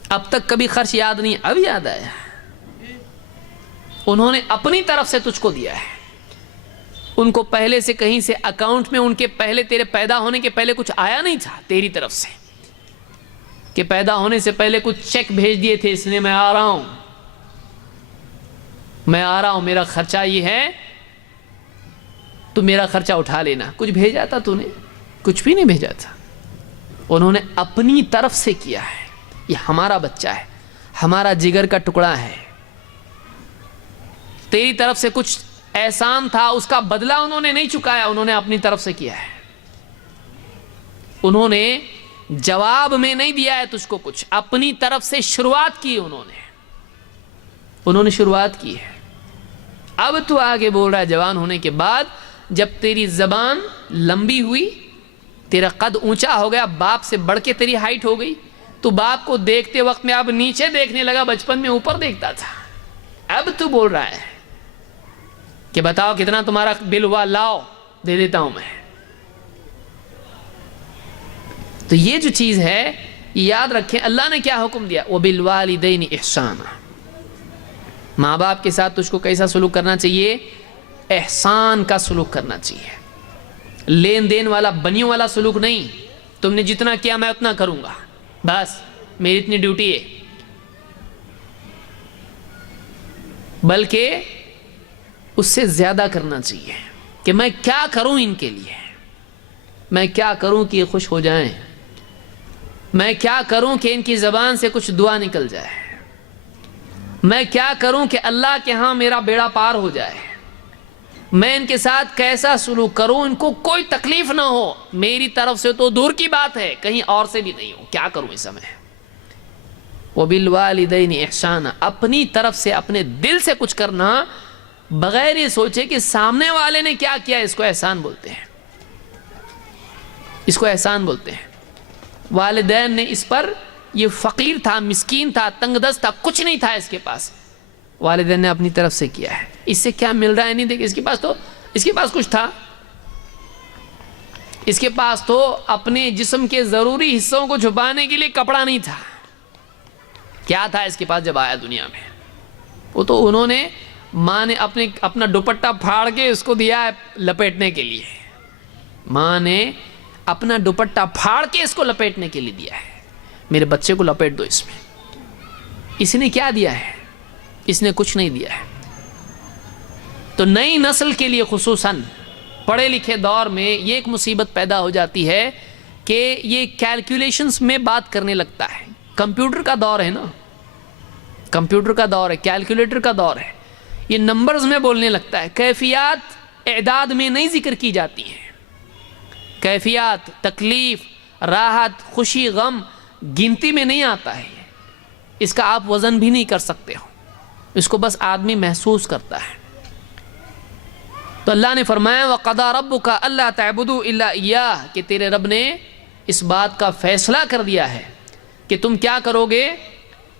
اب تک کبھی خرچ یاد نہیں، اب یاد آیا. انہوں نے اپنی طرف سے تجھ کو دیا ہے. ان کو پہلے سے کہیں سے اکاؤنٹ میں ان کے پہلے، تیرے پیدا ہونے کے پہلے کچھ آیا نہیں تھا تیری طرف سے، کہ پیدا ہونے سے پہلے کچھ چیک بھیج دیے تھے، اس نے میں آ رہا ہوں، میرا خرچہ یہ ہے، تو میرا خرچہ اٹھا لینا. کچھ بھیجا تھا تو نے؟ کچھ بھی نہیں بھیجا تھا. انہوں نے اپنی طرف سے کیا ہے. یہ ہمارا بچہ ہے، ہمارا جگر کا ٹکڑا ہے. تیری طرف سے کچھ احسان تھا، اس کا بدلہ انہوں نے نہیں چکایا، انہوں نے اپنی طرف سے کیا ہے. انہوں نے جواب میں نہیں دیا ہے تجھ کو کچھ، اپنی طرف سے شروعات کی. انہوں نے شروعات کی ہے. اب تو آگے بول رہا ہے جوان ہونے کے بعد، جب تیری زبان لمبی ہوئی، تیرا قد اونچا ہو گیا، باپ سے بڑھ کے تیری ہائٹ ہو گئی، تو باپ کو دیکھتے وقت میں اب نیچے دیکھنے لگا، بچپن میں اوپر دیکھتا تھا. اب تو بول رہا ہے کہ بتاؤ کتنا تمہارا بل ہوا، لاؤ دے دیتا ہوں میں. تو یہ جو چیز ہے یاد رکھیں، اللہ نے کیا حکم دیا؟ وَبِالْوَالِدَيْنِ إِحْسَانًا. ماں باپ کے ساتھ تجھ کو کیسا سلوک کرنا چاہیے؟ احسان کا سلوک کرنا چاہیے. لین دین والا، بنیوں والا سلوک نہیں. تم نے جتنا کیا میں اتنا کروں گا، بس میری اتنی ڈیوٹی ہے. بلکہ اس سے زیادہ کرنا چاہیے کہ میں کیا کروں ان کے لیے، میں کیا کروں کہ یہ خوش ہو جائیں، میں کیا کروں کہ ان کی زبان سے کچھ دعا نکل جائے، میں کیا کروں کہ اللہ کے ہاں میرا بیڑا پار ہو جائے، میں ان کے ساتھ کیسا سلوک کروں، ان کو کوئی تکلیف نہ ہو. میری طرف سے تو دور کی بات ہے، کہیں اور سے بھی نہیں ہو. کیا کروں اس سمے؟ وَبِالْوَالِدَيْنِ إِحْسَانًا. اپنی طرف سے اپنے دل سے کچھ کرنا، بغیر یہ سوچے کہ سامنے والے نے کیا کیا، اس کو احسان بولتے ہیں، اس کو احسان بولتے ہیں۔ والدین نے اس پر، یہ فقیر تھا، مسکین تھا، تنگ دست تھا، کچھ نہیں تھا اس کے پاس، والدین نے اپنی طرف سے کیا ہے۔ اس سے کیا مل رہا ہے نہیں دیکھ، اس کے پاس کچھ تھا، اس کے پاس تو اپنے جسم کے ضروری حصوں کو چھپانے کے لیے کپڑا نہیں تھا۔ کیا تھا اس کے پاس جب آیا دنیا میں؟ وہ تو انہوں نے، ماں نے اپنا دوپٹہ پھاڑ کے اس کو دیا ہے لپیٹنے کے لیے، ماں نے اپنا دوپٹہ پھاڑ کے اس کو لپیٹنے کے لیے دیا ہے، میرے بچے کو لپیٹ دو اس میں۔ اس نے کیا دیا ہے؟ اس نے کچھ نہیں دیا ہے۔ تو نئی نسل کے لیے خصوصاً پڑھے لکھے دور میں یہ ایک مصیبت پیدا ہو جاتی ہے کہ یہ کیلکولیشنز میں بات کرنے لگتا ہے۔ کمپیوٹر کا دور ہے نا، کمپیوٹر کا دور ہے، کیلکولیٹر کا دور ہے، یہ نمبرز میں بولنے لگتا ہے، کیفیات اعداد میں نہیں ذکر کی جاتی ہیں، کیفیات، تکلیف، راحت، خوشی، غم گنتی میں نہیں آتا ہے، اس کا آپ وزن بھی نہیں کر سکتے ہو، اس کو بس آدمی محسوس کرتا ہے۔ تو اللہ نے فرمایا وَقَضَىٰ رَبُّكَ أَلَّا تَعْبُدُوا إِلَّا إِيَّاهُ، کہ تیرے رب نے اس بات کا فیصلہ کر دیا ہے کہ تم کیا کرو گے،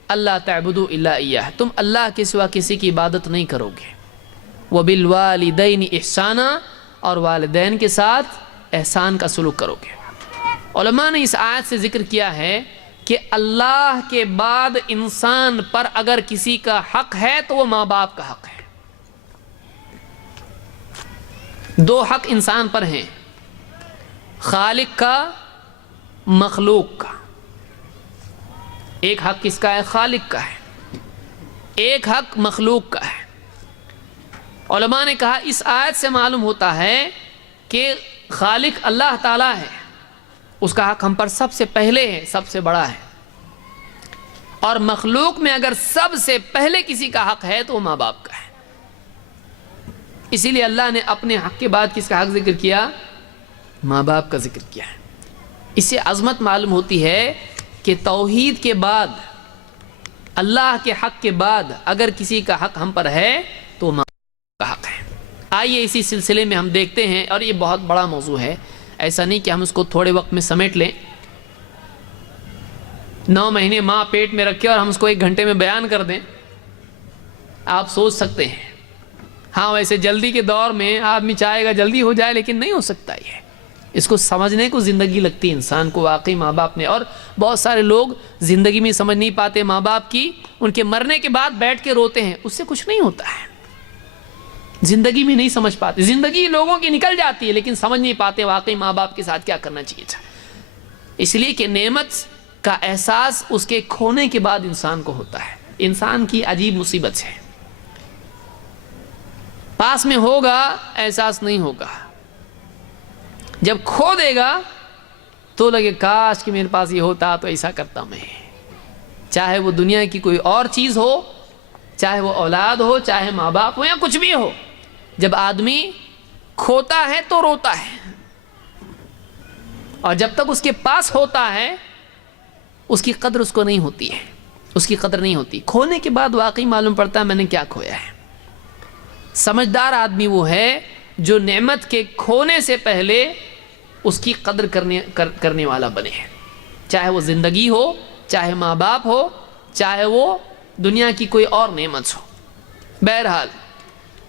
اللہ تعبدوا الا ایاہ، تم اللہ کے سوا کسی کی عبادت نہیں کرو گے، وبالوالدین احسانا، اور والدین کے ساتھ احسان کا سلوک کرو گے۔ علماء نے اس آیت سے ذکر کیا ہے کہ اللہ کے بعد انسان پر اگر کسی کا حق ہے تو وہ ماں باپ کا حق ہے۔ دو حق انسان پر ہیں، خالق کا، مخلوق کا۔ ایک حق کس کا ہے؟ خالق کا ہے، ایک حق مخلوق کا ہے۔ علماء نے کہا اس آیت سے معلوم ہوتا ہے کہ خالق اللہ تعالیٰ ہے، اس کا حق ہم پر سب سے پہلے ہے، سب سے بڑا ہے، اور مخلوق میں اگر سب سے پہلے کسی کا حق ہے تو وہ ماں باپ کا ہے۔ اسی لیے اللہ نے اپنے حق کے بعد کس کا حق ذکر کیا؟ ماں باپ کا ذکر کیا ہے۔ اس سے عظمت معلوم ہوتی ہے کہ توحید کے بعد، اللہ کے حق کے بعد اگر کسی کا حق ہم پر ہے تو وہ ماں باپ کا حق ہے۔ آئیے اسی سلسلے میں ہم دیکھتے ہیں، اور یہ بہت بڑا موضوع ہے، ایسا نہیں کہ ہم اس کو تھوڑے وقت میں سمیٹ لیں۔ 9 مہینے ماں پیٹ میں رکھے اور ہم اس کو 1 گھنٹے میں بیان کر دیں، آپ سوچ سکتے ہیں۔ ہاں ویسے جلدی کے دور میں آدمی چاہے گا جلدی ہو جائے، لیکن نہیں ہو سکتا یہ، اس کو سمجھنے کو زندگی لگتی ہے انسان کو واقعی ماں باپ نے۔ اور بہت سارے لوگ زندگی میں سمجھ نہیں پاتے ماں باپ کی، ان کے مرنے کے بعد بیٹھ کے روتے ہیں، اس سے کچھ نہیں ہوتا ہے، زندگی میں نہیں سمجھ پاتے۔ زندگی لوگوں کی نکل جاتی ہے لیکن سمجھ نہیں پاتے واقعی ماں باپ کے ساتھ کیا کرنا چاہیے تھا، اس لیے کہ نعمت کا احساس اس کے کھونے کے بعد انسان کو ہوتا ہے۔ انسان کی عجیب مصیبت ہے، پاس میں ہوگا احساس نہیں ہوگا، جب کھو دے گا تو لگے کاش کہ میرے پاس یہ ہوتا تو ایسا کرتا میں، چاہے وہ دنیا کی کوئی اور چیز ہو، چاہے وہ اولاد ہو، چاہے ماں باپ ہو، یا کچھ بھی ہو، جب آدمی کھوتا ہے تو روتا ہے، اور جب تک اس کے پاس ہوتا ہے اس کی قدر اس کو نہیں ہوتی ہے، اس کی قدر نہیں ہوتی۔ کھونے کے بعد واقعی معلوم پڑتا ہے میں نے کیا کھویا ہے۔ سمجھدار آدمی وہ ہے جو نعمت کے کھونے سے پہلے اس کی قدر کرنے والا بنے، چاہے وہ زندگی ہو، چاہے ماں باپ ہو، چاہے وہ دنیا کی کوئی اور نعمت ہو۔ بہرحال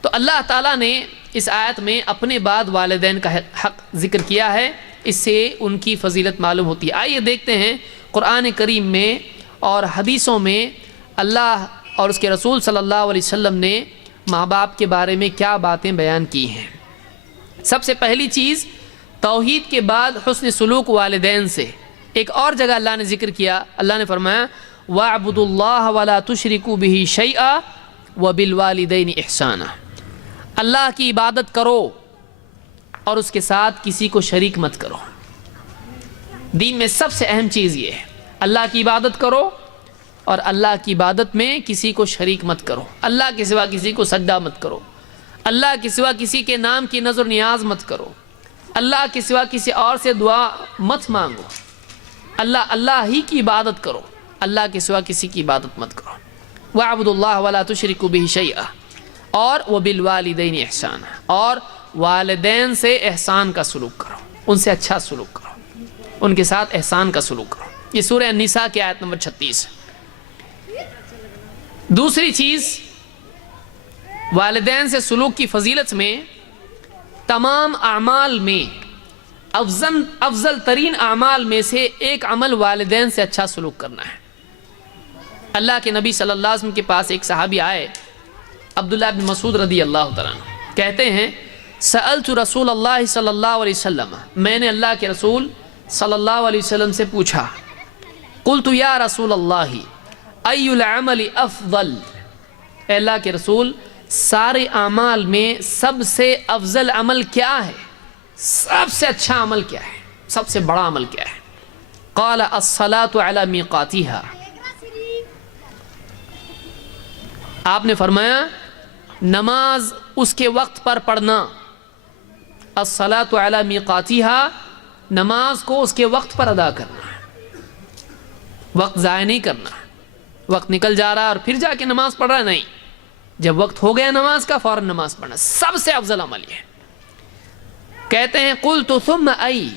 تو اللہ تعالیٰ نے اس آیت میں اپنے بعد والدین کا حق ذکر کیا ہے، اس سے ان کی فضیلت معلوم ہوتی ہے۔ آئیے دیکھتے ہیں قرآن کریم میں اور حدیثوں میں اللہ اور اس کے رسول صلی اللہ علیہ وسلم نے ماں باپ کے بارے میں کیا باتیں بیان کی ہیں۔ سب سے پہلی چیز، توحید کے بعد حسن سلوک والدین سے۔ ایک اور جگہ اللہ نے ذکر کیا، اللہ نے فرمایا وَاعْبُدُوا اللَّهَ وَلَا تُشْرِكُوا بِهِ شَيْئًا وَبِالْوَالِدَيْنِ إِحْسَانًا، اللہ کی عبادت کرو اور اس کے ساتھ کسی کو شریک مت کرو۔ دین میں سب سے اہم چیز یہ ہے، اللہ کی عبادت کرو اور اللہ کی عبادت میں کسی کو شریک مت کرو، اللہ کے سوا کسی کو سجدہ مت کرو، اللہ کے سوا کسی کے نام کی نظر نیاز مت کرو، اللہ کے سوا کسی اور سے دعا مت مانگو، اللہ ہی کی عبادت کرو، اللہ کے سوا کسی کی عبادت مت کرو۔ وَاعْبُدُوا اللَّهَ وَلَا تُشْرِكُوا بِهِ شَيْئًا، اور وبالوالدین احسانا، اور والدین سے احسان کا سلوک کرو، ان سے اچھا سلوک کرو، ان کے ساتھ احسان کا سلوک کرو۔ یہ سورہ النساء کی آیت نمبر 36 ہے۔ دوسری چیز، والدین سے سلوک کی فضیلت میں تمام اعمال میں افضل ترین اعمال میں سے ایک عمل والدین سے اچھا سلوک کرنا ہے۔ اللہ کے نبی صلی اللہ علیہ وسلم کے پاس ایک صحابی آئے، عبداللہ بن مسعود رضی اللہ تعالیٰ عنہ، کہتے ہیں سألت رسول اللہ صلی اللہ علیہ وسلم، میں نے اللہ کے رسول صلی اللہ علیہ وسلم سے پوچھا، قلت یا رسول اللہ ای العمل افضل، اے اللہ کے رسول سارے اعمال میں سب سے افضل عمل کیا ہے، سب سے اچھا عمل کیا ہے، سب سے بڑا عمل کیا ہے؟ قال الصلاة علی میقاتها، آپ نے فرمایا نماز اس کے وقت پر پڑھنا، الصلاة علی میقاتها، نماز کو اس کے وقت پر ادا کرنا، وقت ضائع نہیں کرنا، وقت نکل جا رہا اور پھر جا کے نماز پڑھ رہا، نہیں، جب وقت ہو گیا نماز کا فوراً نماز پڑھنا، سب سے افضل عمل یہ ہے۔ کہتے ہیں قلت ثم ای،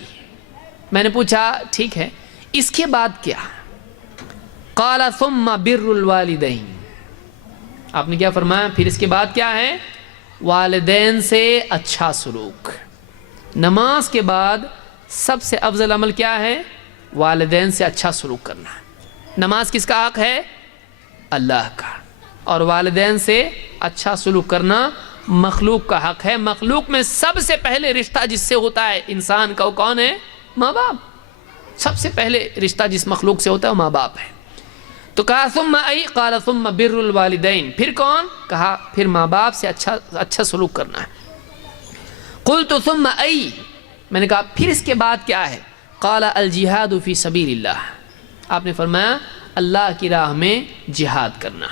میں نے پوچھا ٹھیک ہے اس کے بعد کیا؟ قال ثم بر الوالدین، آپ نے کیا فرمایا پھر اس کے بعد کیا ہے؟ والدین سے اچھا سلوک۔ نماز کے بعد سب سے افضل عمل کیا ہے؟ والدین سے اچھا سلوک کرنا۔ نماز کس کا حق ہے؟ اللہ کا، اور والدین سے اچھا سلوک کرنا مخلوق کا حق ہے۔ مخلوق میں سب سے پہلے رشتہ جس سے ہوتا ہے انسان کا، وہ کون ہے؟ ماں باپ۔ سب سے پہلے رشتہ جس مخلوق سے ہوتا ہے وہ ماں باپ ہے۔ تو کہا ثم ای، قال ثم بر الوالدین، پھر کون؟ کہا پھر ماں باپ سے اچھا سلوک کرنا ہے۔ قلت ثم ای، میں نے کہا پھر اس کے بعد کیا ہے؟ قال الجہاد فی سبیل اللہ، آپ نے فرمایا اللہ کی راہ میں جہاد کرنا۔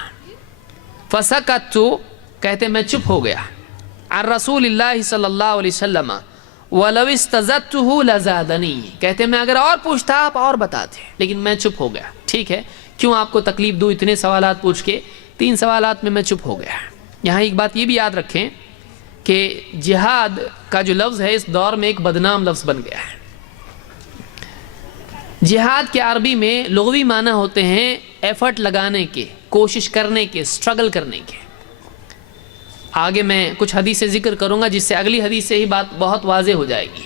فسکت، کہتے میں چپ ہو گیا، عن رسول اللہ صلی اللہ علیہ وسلم ولو استزدتہ لزادنی، کہتے میں اگر اور پوچھتا آپ اور بتاتے، لیکن میں چپ ہو گیا۔ ٹھیک ہے، کیوں آپ کو تکلیف دوں اتنے سوالات پوچھ کے؟ 3 سوالات میں چپ ہو گیا۔ یہاں ایک بات یہ بھی یاد رکھیں کہ جہاد کا جو لفظ ہے اس دور میں ایک بدنام لفظ بن گیا ہے۔ جہاد کے عربی میں لغوی معنی ہوتے ہیں ایفرٹ لگانے کے، کوشش کرنے کے، سٹرگل کرنے کے۔ آگے میں کچھ حدیثیں ذکر کروں گا جس سے اگلی حدیث سے ہی بات بہت واضح ہو جائے گی۔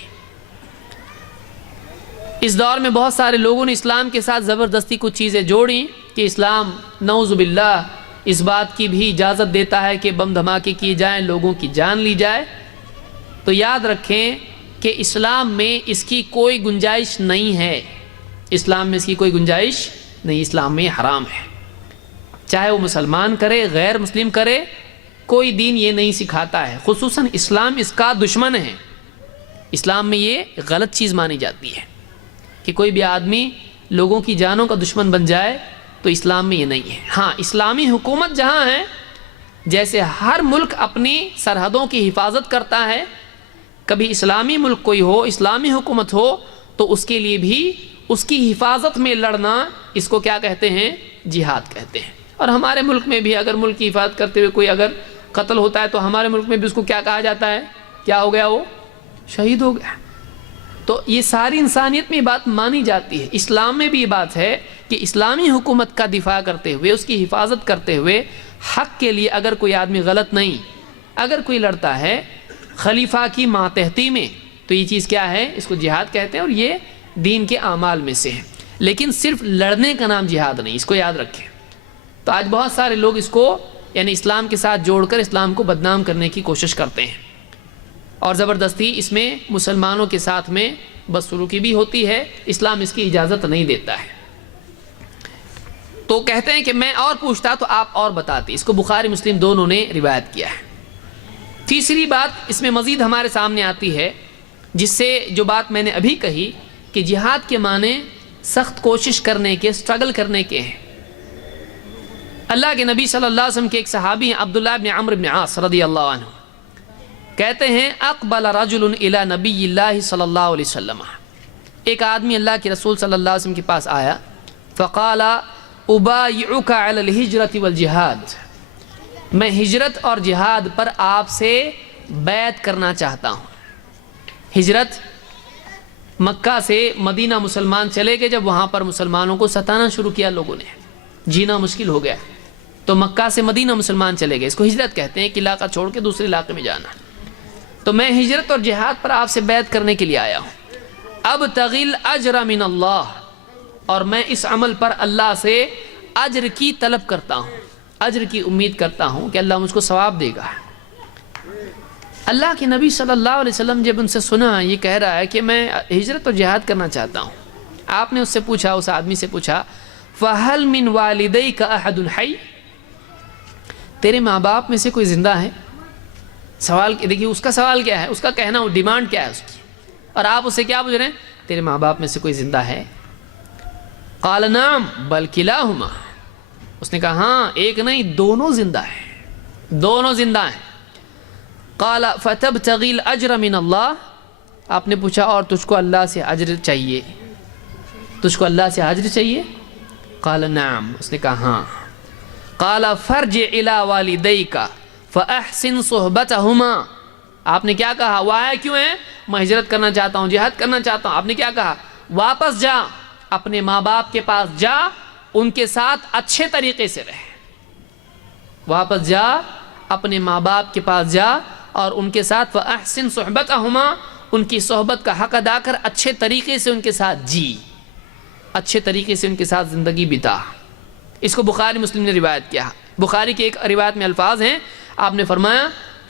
اس دور میں بہت سارے لوگوں نے اسلام کے ساتھ زبردستی کچھ چیزیں جوڑیں کہ اسلام نعوذ باللہ اس بات کی بھی اجازت دیتا ہے کہ بم دھماکے کیے جائیں، لوگوں کی جان لی جائے۔ تو یاد رکھیں کہ اسلام میں اس کی کوئی گنجائش نہیں ہے، اسلام میں اس کی کوئی گنجائش نہیں، اسلام میں یہ حرام ہے۔ چاہے وہ مسلمان کرے، غیر مسلم کرے، کوئی دین یہ نہیں سکھاتا ہے، خصوصاً اسلام اس کا دشمن ہے۔ اسلام میں یہ غلط چیز مانی جاتی ہے کہ کوئی بھی آدمی لوگوں کی جانوں کا دشمن بن جائے، تو اسلام میں یہ نہیں ہے۔ ہاں، اسلامی حکومت جہاں ہے، جیسے ہر ملک اپنی سرحدوں کی حفاظت کرتا ہے، کبھی اسلامی ملک کوئی ہو، اسلامی حکومت ہو، تو اس کے لیے بھی اس کی حفاظت میں لڑنا، اس کو کیا کہتے ہیں؟ جہاد کہتے ہیں۔ اور ہمارے ملک میں بھی اگر ملک کی حفاظت کرتے ہوئے کوئی اگر قتل ہوتا ہے تو ہمارے ملک میں بھی اس کو کیا کہا جاتا ہے؟ کیا ہو گیا؟ وہ شہید ہو گیا۔ تو یہ ساری انسانیت میں یہ بات مانی جاتی ہے۔ اسلام میں بھی یہ بات ہے کہ اسلامی حکومت کا دفاع کرتے ہوئے، اس کی حفاظت کرتے ہوئے، حق کے لیے اگر کوئی آدمی غلط نہیں، اگر کوئی لڑتا ہے خلیفہ کی ماتحتی میں، تو یہ چیز کیا ہے؟ اس کو جہاد کہتے ہیں، اور یہ دین کے اعمال میں سے ہے۔ لیکن صرف لڑنے کا نام جہاد نہیں، اس کو یاد رکھیں۔ تو آج بہت سارے لوگ اس کو یعنی اسلام کے ساتھ جوڑ کر اسلام کو بدنام کرنے کی کوشش کرتے ہیں، اور زبردستی اس میں مسلمانوں کے ساتھ میں بدسلوکی بھی ہوتی ہے۔ اسلام اس کی اجازت نہیں دیتا ہے۔ تو کہتے ہیں کہ میں اور پوچھتا تو آپ اور بتاتے، اس کو بخاری مسلم دونوں نے روایت کیا ہے۔ تیسری بات اس میں مزید ہمارے سامنے آتی ہے، جس سے جو بات میں نے ابھی کہی کہ جہاد کے معنی سخت کوشش کرنے کے، سٹرگل کرنے کے ہیں۔ اللہ کے نبی صلی اللہ علیہ وسلم کے ایک صحابی ہیں عبداللہ بن عمرو بن عاص رضی اللہ عنہ، کہتے ہیں اقبل رجل الی نبی اللہ صلی اللہ علیہ وسلم، ایک آدمی اللہ کے رسول صلی اللہ علیہ وسلم کے پاس آیا، فقال ابایعک علی الہجرۃ والجہاد، میں ہجرت اور جہاد پر آپ سے بیعت کرنا چاہتا ہوں۔ ہجرت مکہ سے مدینہ مسلمان چلے گئے، جب وہاں پر مسلمانوں کو ستانا شروع کیا لوگوں نے، جینا مشکل ہو گیا، تو مکہ سے مدینہ مسلمان چلے گئے، اس کو ہجرت کہتے ہیں، ایک علاقہ چھوڑ کے دوسرے علاقے میں جانا۔ تو میں ہجرت اور جہاد پر آپ سے بیعت کرنے کے لیے آیا ہوں۔ ابتغی الاجر من اللہ، اور میں اس عمل پر اللہ سے اجر کی طلب کرتا ہوں، اجر کی امید کرتا ہوں کہ اللہ مجھ کو ثواب دے گا۔ اللہ کے نبی صلی اللہ علیہ وسلم جب ان سے سنا یہ کہہ رہا ہے کہ میں ہجرت اور جہاد کرنا چاہتا ہوں، آپ نے اس سے پوچھا، اس آدمی سے پوچھا فَهَلْ مِنْ وَالِدَيْكَ أَحَدٌ حَيٌّ، تیرے ماں باپ میں سے کوئی زندہ ہے؟ سوال دیکھیے اس کا سوال کیا ہے، اس کا کہنا، ڈیمانڈ کیا ہے اس کی، اور آپ اسے کیا پوچھ رہے ہیں؟ تیرے ماں باپ میں سے کوئی زندہ ہے؟ قال نعم بل کلاہما، اس نے کہا ہاں ایک نہیں دونوں زندہ ہیں، دونوں زندہ ہیں۔ قال فتبتغی الاجر من اللہ، آپ نے پوچھا اور تجھ کو اللہ سے اجر چاہیے، تجھ کو اللہ سے اجر چاہیے؟ قال نعم، اس نے کہا ہاں۔ قال فرجع الی والدیک فاحسن صحبتہما، آپ نے کیا کہا؟ وہ آیا کیوں ہے؟ میں ہجرت کرنا چاہتا ہوں، جہاد کرنا چاہتا ہوں، آپ نے کیا کہا؟ واپس جا، اپنے ماں باپ کے پاس جا، ان کے ساتھ اچھے طریقے سے رہ، واپس جا اپنے ماں باپ کے پاس جا اور ان کے ساتھ فاحسن صحبتہما، ان کی صحبت کا حق ادا کر، اچھے طریقے سے ان کے ساتھ جی، اچھے طریقے سے ان کے ساتھ زندگی بتا۔ اس کو بخاری مسلم نے روایت کیا۔ بخاری کی ایک روایت میں الفاظ ہیں، آپ نے فرمایا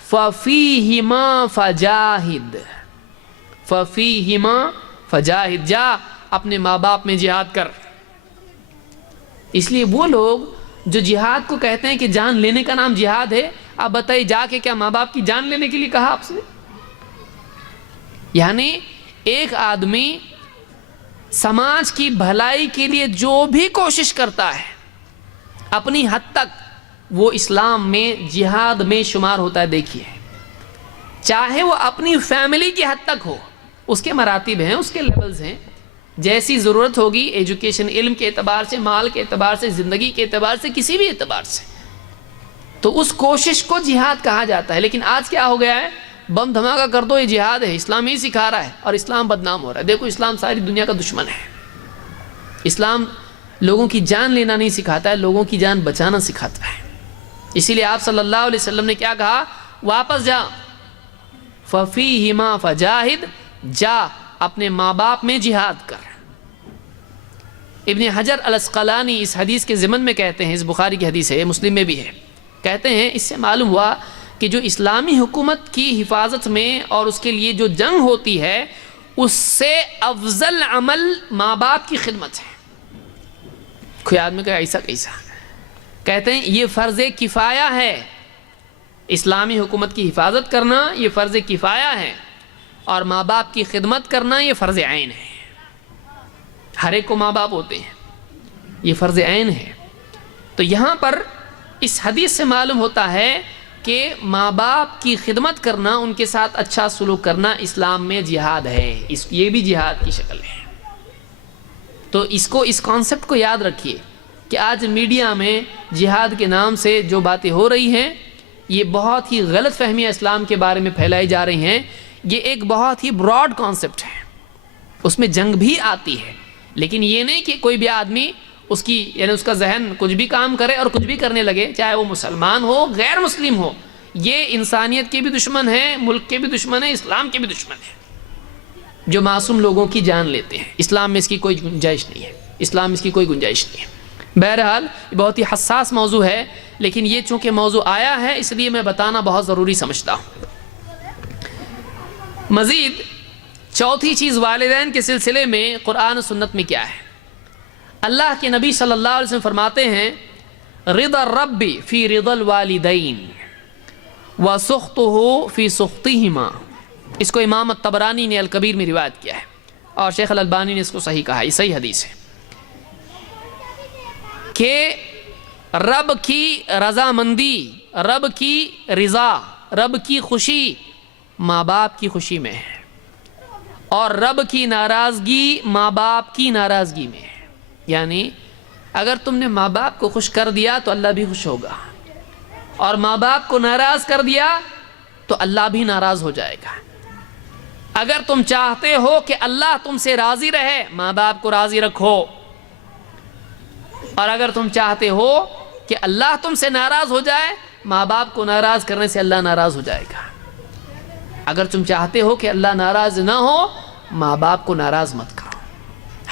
فَفِيهِمَا فَجَاهِدْ، فَفِيهِمَا فَجَاهِدْ، جا اپنے ماں باپ میں جہاد کر۔ اس لیے وہ لوگ جو جہاد کو کہتے ہیں کہ جان لینے کا نام جہاد ہے، آپ بتائیے جا کے کیا ماں باپ کی جان لینے کے لیے کہا آپ سے؟ یعنی ایک آدمی سماج کی بھلائی کے لیے جو بھی کوشش کرتا ہے اپنی حد تک، وہ اسلام میں جہاد میں شمار ہوتا ہے۔ دیکھیے چاہے وہ اپنی فیملی کی حد تک ہو، اس کے مراتب ہیں، اس کے لیولز ہیں، جیسی ضرورت ہوگی ایجوکیشن، علم کے اعتبار سے، مال کے اعتبار سے، زندگی کے اعتبار سے، کسی بھی اعتبار سے، تو اس کوشش کو جہاد کہا جاتا ہے۔ لیکن آج کیا ہو گیا ہے؟ بم دھماکہ کر دو، یہ جہاد ہے، اسلام ہی سکھا رہا ہے، اور اسلام بدنام ہو رہا ہے۔ دیکھو اسلام ساری دنیا کا دشمن ہے۔ اسلام لوگوں کی جان لینا نہیں سکھاتا ہے، لوگوں کی جان بچانا سکھاتا ہے۔ اسی لیے آپ صلی اللہ علیہ وسلم نے کیا کہا؟ واپس جا، فَفِيهِمَا فَجَاهِدْ، جا اپنے ماں باپ میں جہاد کر۔ ابن حجر الاسقلانی اس حدیث کے ضمن میں کہتے ہیں، اس بخاری کی حدیث ہے، مسلم میں بھی ہے، کہتے ہیں اس سے معلوم ہوا کہ جو اسلامی حکومت کی حفاظت میں اور اس کے لیے جو جنگ ہوتی ہے، اس سے افضل عمل ماں باپ کی خدمت ہے۔ کوئی آدمی کہا ایسا کیسا؟ کہتے ہیں یہ فرض کفایہ ہے، اسلامی حکومت کی حفاظت کرنا یہ فرض کفایہ ہے، اور ماں باپ کی خدمت کرنا یہ فرض عین ہے۔ ہر ایک کو ماں باپ ہوتے ہیں، یہ فرض عین ہے۔ تو یہاں پر اس حدیث سے معلوم ہوتا ہے کہ ماں باپ کی خدمت کرنا، ان کے ساتھ اچھا سلوک کرنا اسلام میں جہاد ہے، یہ بھی جہاد کی شکل ہے۔ تو اس کانسیپٹ کو یاد رکھیے کہ آج میڈیا میں جہاد کے نام سے جو باتیں ہو رہی ہیں، یہ بہت ہی غلط فہمیاں اسلام کے بارے میں پھیلائی جا رہی ہیں۔ یہ ایک بہت ہی براڈ کانسیپٹ ہے، اس میں جنگ بھی آتی ہے، لیکن یہ نہیں کہ کوئی بھی آدمی یعنی اس کا ذہن کچھ بھی کام کرے اور کچھ بھی کرنے لگے، چاہے وہ مسلمان ہو غیر مسلم ہو۔ یہ انسانیت کے بھی دشمن ہے، ملک کے بھی دشمن ہے، اسلام کے بھی دشمن ہے، جو معصوم لوگوں کی جان لیتے ہیں۔ اسلام میں اس کی کوئی گنجائش نہیں ہے، اسلام اس کی کوئی گنجائش نہیں ہے۔ بہرحال یہ بہت ہی حساس موضوع ہے، لیکن یہ چونکہ موضوع آیا ہے اس لیے میں بتانا بہت ضروری سمجھتا ہوں۔ مزید چوتھی چیز والدین کے سلسلے میں قرآن و سنت میں کیا ہے؟ اللہ کے نبی صلی اللہ علیہ وسلم فرماتے ہیں رضا الرب فی رضا الوالدین وسخطہ فی سخطہما۔ اس کو امام الطبرانی نے الکبیر میں روایت کیا ہے، اور شیخ الالبانی نے اس کو صحیح کہا، یہ صحیح حدیث ہے کہ رب کی رضامندی، رب کی رضا، رب کی خوشی ماں باپ کی خوشی میں ہے، اور رب کی ناراضگی ماں باپ کی ناراضگی میں ہے۔ یعنی اگر تم نے ماں باپ کو خوش کر دیا تو اللہ بھی خوش ہوگا، اور ماں باپ کو ناراض کر دیا تو اللہ بھی ناراض ہو جائے گا۔ اگر تم چاہتے ہو کہ اللہ تم سے راضی رہے، ماں باپ کو راضی رکھو، اور اگر تم چاہتے ہو کہ اللہ تم سے ناراض ہو جائے، ماں باپ کو ناراض کرنے سے اللہ ناراض ہو جائے گا۔ اگر تم چاہتے ہو کہ اللہ ناراض نہ ہو، ماں باپ کو ناراض مت کرو،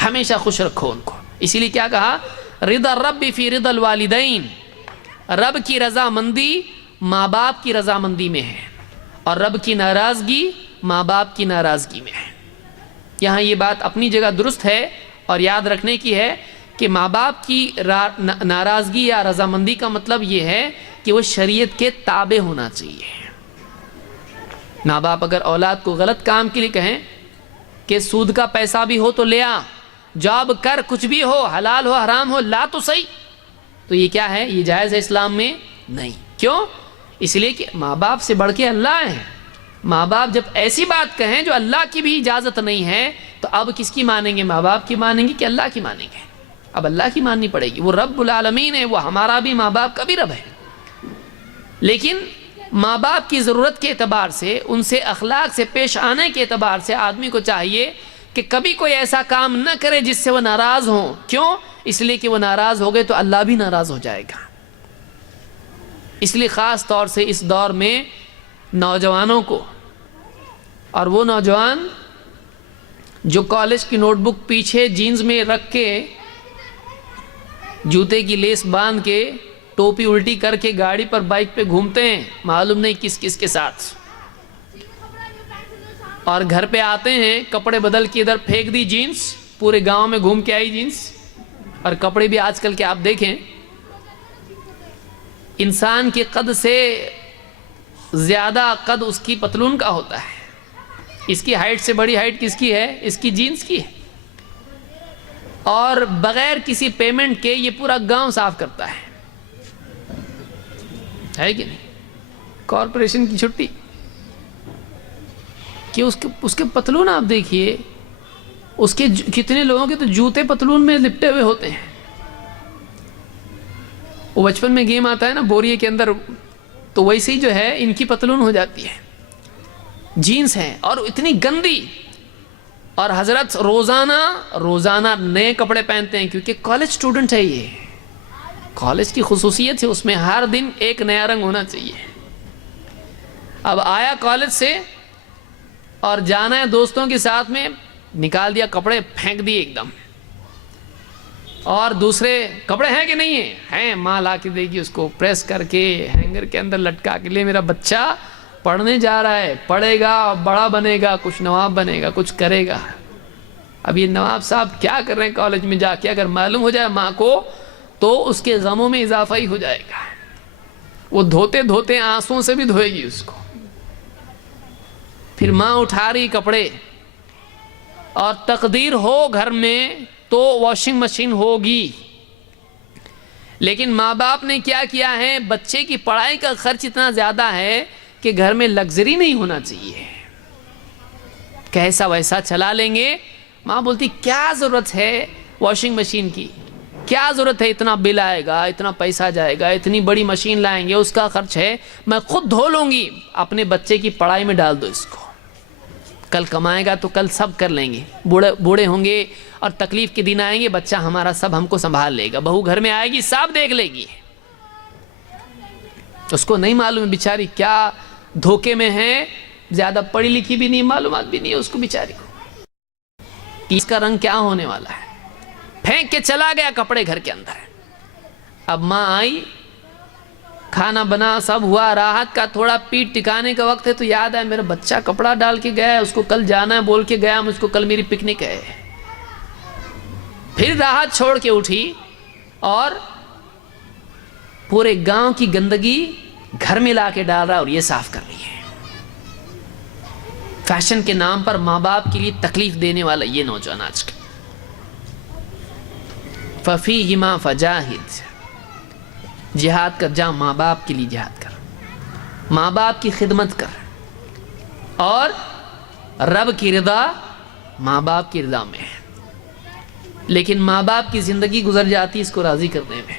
ہمیشہ خوش رکھو ان کو۔ اسی لیے کیا کہا؟ رضا الرب فی رضا الوالدین، رب کی رضامندی ماں باپ کی رضامندی میں ہے، اور رب کی ناراضگی ماں باپ کی ناراضگی میں ہے۔ یہاں یہ بات اپنی جگہ درست ہے اور یاد رکھنے کی ہے کہ ماں باپ کی ناراضگی یا رضامندی کا مطلب یہ ہے کہ وہ شریعت کے تابع ہونا چاہیے۔ ماں باپ اگر اولاد کو غلط کام کے لیے کہیں کہ سود کا پیسہ بھی ہو تو لے آ، جاب کر، کچھ بھی ہو، حلال ہو حرام ہو، لا تو صحیح، تو یہ کیا ہے؟ یہ جائز ہے اسلام میں نہیں۔ کیوں؟ اس لیے کہ ماں باپ سے بڑھ کے اللہ ہیں۔ ماں باپ جب ایسی بات کہیں جو اللہ کی بھی اجازت نہیں ہے، تو اب کس کی مانیں گے؟ ماں باپ کی مانیں گے کہ اللہ کی مانیں گے؟ اب اللہ کی ماننی پڑے گی۔ وہ رب العالمین ہے، وہ ہمارا بھی ماں باپ کا بھی رب ہے۔ لیکن ماں باپ کی ضرورت کے اعتبار سے، ان سے اخلاق سے پیش آنے کے اعتبار سے آدمی کو چاہیے کہ کبھی کوئی ایسا کام نہ کرے جس سے وہ ناراض ہوں۔ کیوں؟ اس لیے کہ وہ ناراض ہو گئے تو اللہ بھی ناراض ہو جائے گا۔ اس لیے خاص طور سے اس دور میں نوجوانوں کو، اور وہ نوجوان جو کالج کی نوٹ بک پیچھے جینز میں رکھ کے، جوتے کی لیس باندھ کے، ٹوپی الٹی کر کے گاڑی پر بائک پہ گھومتے ہیں، معلوم نہیں کس کس کے ساتھ، اور گھر پہ آتے ہیں کپڑے بدل کے ادھر پھینک دی جینز، پورے گاؤں میں گھوم کے آئی جینز۔ اور کپڑے بھی آج کل کے آپ دیکھیں، انسان کے قد سے زیادہ قد اس کی پتلون کا ہوتا ہے۔ اس کی ہائٹ سے بڑی ہائٹ کس کی ہے؟ اس کی جینز کی ہے۔ اور بغیر کسی پیمنٹ کے یہ پورا گاؤں صاف کرتا ہے کہ نہیں؟ کارپوریشن کی چھٹی کہ اس کے پتلون آپ دیکھیے، اس کے کتنے لوگوں کے تو جوتے پتلون میں لپٹے ہوئے ہوتے ہیں۔ وہ بچپن میں گیم آتا ہے نا بوریے کے اندر، تو ویسے ہی جو ہے ان کی پتلون ہو جاتی ہے، جینز ہیں اور اتنی گندی۔ اور حضرت روزانہ نئے کپڑے پہنتے ہیں، کیونکہ کالج سٹوڈنٹ ہے، یہ کالج کی خصوصیت ہے، اس میں ہر دن ایک نیا رنگ ہونا چاہیے۔ اب آیا کالج سے اور جانا ہے دوستوں کے ساتھ میں، نکال دیا کپڑے، پھینک دیے ایک دم، اور دوسرے کپڑے ہیں کہ نہیں ہیں؟ ماں لا کے دے گی اس کو، پریس کر کے ہینگر کے اندر لٹکا کے، لے میرا بچہ پڑھنے جا رہا ہے، پڑھے گا، بڑا بنے گا، کچھ نواب بنے گا، کچھ کرے گا۔ اب یہ نواب صاحب کیا کر رہے ہیں کالج میں جا کے، اگر معلوم ہو جائے ماں کو تو اس کے غموں میں اضافہ ہی ہو جائے گا۔ وہ دھوتے دھوتے آنسوں سے بھی دھوئے گی اس کو۔ پھر ماں اٹھا رہی کپڑے، اور تقدیر ہو گھر میں تو واشنگ مشین ہوگی، لیکن ماں باپ نے کیا کیا ہے؟ بچے کی پڑھائی کا خرچ اتنا زیادہ ہے کہ گھر میں لگژری نہیں ہونا چاہیے، کیسا ویسا چلا لیں گے۔ ماں بولتی کیا ضرورت ہے واشنگ مشین کی، کیا ضرورت ہے، اتنا بل آئے گا، اتنا پیسہ جائے گا، اتنی بڑی مشین لائیں گے، اس کا خرچ ہے، میں خود دھو لوں گی۔ اپنے بچے کی پڑھائی میں ڈال دو اس کو، کل کمائے گا تو کل سب کر لیں گے، بوڑھے ہوں گے اور تکلیف کے دن آئیں گے، بچہ ہمارا سب ہم کو سنبھال لے گا، بہو گھر میں آئے گی سب دیکھ لے گی۔ اس کو نہیں معلوم ہے بیچاری کیا دھوکے میں ہے، زیادہ پڑھی لکھی بھی نہیں، معلومات بھی نہیں ہے اس کو بیچاری کو، اس کا رنگ کیا ہونے والا ہے۔ پھینک کے چلا گیا کپڑے گھر کے اندر۔ اب ماں آئی، کھانا بنا، سب ہوا، راحت کا تھوڑا پیٹ ٹکانے کا وقت ہے تو یاد ہے میرا بچہ کپڑا ڈال کے گیا ہے، اس کو کل جانا ہے، بول کے گیا مجھ کو کل میری پکنک ہے۔ پھر راحت چھوڑ کے اٹھی اور پورے گاؤں کی گندگی گھر میں لا کے ڈال رہا اور یہ صاف کر رہی ہے۔ فیشن کے نام پر ماں باپ کے لیے تکلیف دینے والا یہ نوجوان آج کا۔ فَفِيهِمَا فَجَاهِدْ، جہاد کر، جا ماں باپ کے لیے جہاد کر، ماں باپ کی خدمت کر، اور رب کی رضا ماں باپ کی رضا میں ہے، لیکن ماں باپ کی زندگی گزر جاتی اس کو راضی کرنے میں۔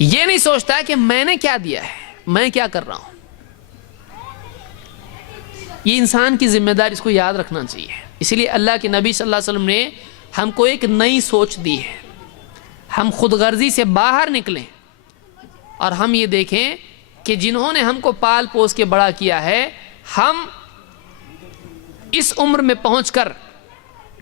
یہ نہیں سوچتا ہے کہ میں نے کیا دیا ہے، میں کیا کر رہا ہوں۔ یہ انسان کی ذمہ داری، اس کو یاد رکھنا چاہیے۔ اسی لیے اللہ کے نبی صلی اللہ علیہ وسلم نے ہم کو ایک نئی سوچ دی ہے، ہم خود غرضی سے باہر نکلیں اور ہم یہ دیکھیں کہ جنہوں نے ہم کو پال پوس کے بڑا کیا ہے، ہم اس عمر میں پہنچ کر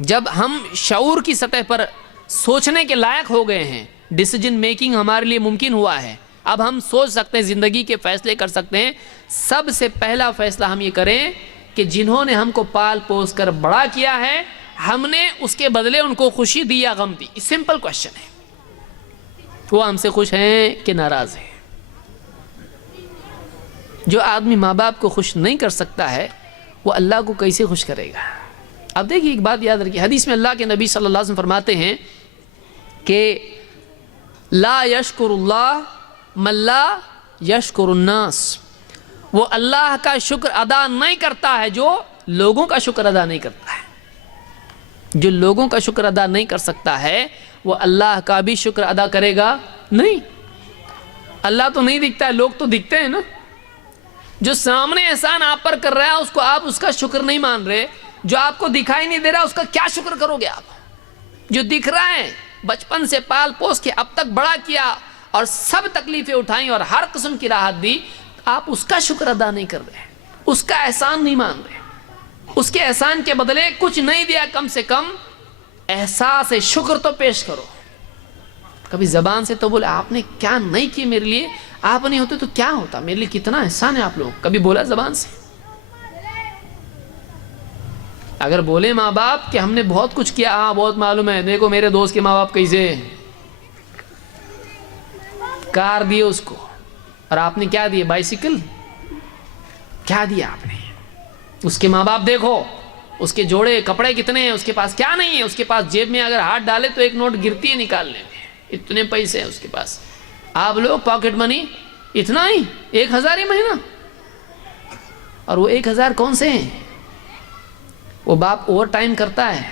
جب ہم شعور کی سطح پر سوچنے کے لائق ہو گئے ہیں، ڈیسیجن میکنگ ہمارے لیے ممکن ہوا ہے، اب ہم سوچ سکتے ہیں، زندگی کے فیصلے کر سکتے ہیں۔ سب سے پہلا فیصلہ ہم یہ کریں کہ جنہوں نے ہم کو پال پوس کر بڑا کیا ہے، ہم نے اس کے بدلے ان کو خوشی دی یا غم دی؟ سمپل کوشچن ہے۔ وہ ہم سے خوش ہیں کہ ناراض ہیں؟ جو آدمی ماں باپ کو خوش نہیں کر سکتا ہے، وہ اللہ کو کیسے خوش کرے گا؟ اب دیکھیے ایک بات یاد رکھیے، حدیث میں اللہ کے نبی صلی اللہ علیہ وسلم فرماتے ہیں کہ لا یشکر اللہ من لا یشکر الناس، وہ اللہ کا شکر ادا نہیں کرتا ہے جو لوگوں کا شکر ادا نہیں کرتا ہے۔ جو لوگوں کا شکر ادا نہیں کر سکتا ہے، وہ اللہ کا بھی شکر ادا کرے گا نہیں۔ اللہ تو نہیں دکھتا ہے، لوگ تو دکھتے ہیں نا۔ جو سامنے احسان آپ پر کر رہا ہے، اس کو آپ اس کا شکر نہیں مان رہے۔ جو آپ کو دکھائی نہیں دے رہا، اس کا کیا شکر کرو گے آپ؟ جو دکھ رہا ہے، بچپن سے پال پوس کے اب تک بڑا کیا اور سب تکلیفیں اٹھائیں اور ہر قسم کی راحت دی، آپ اس کا شکر ادا نہیں کر رہے، اس کا احسان نہیں مان رہے، اس کے احسان کے بدلے کچھ نہیں دیا، کم سے کم احساس شکر تو پیش کرو۔ کبھی زبان سے تو بولے آپ نے کیا نہیں کی میرے لیے، آپ نہیں ہوتے تو کیا ہوتا، میرے لیے کتنا احسان ہے آپ لوگ، کبھی بولا زبان سے؟ اگر بولے ماں باپ کہ ہم نے بہت کچھ کیا، ہاں بہت معلوم ہے، دیکھو میرے دوست کے ماں باپ کیسے، کار دیے اس کو، اور آپ نے کیا دیے؟ بائسیکل کیا دیا آپ نے؟ اس کے ماں باپ دیکھو، اس کے جوڑے کپڑے کتنے ہیں، اس کے پاس کیا نہیں ہے، اس کے پاس جیب میں اگر ہاتھ ڈالے تو ایک نوٹ گرتی ہے نکالنے میں، اتنے پیسے ہیں اس کے پاس۔ آپ لوگ پاکٹ منی اتنا ہی، 1000 ہی مہینہ، اور وہ 1000 کون سے ہیں؟ وہ باپ اوور ٹائم کرتا ہے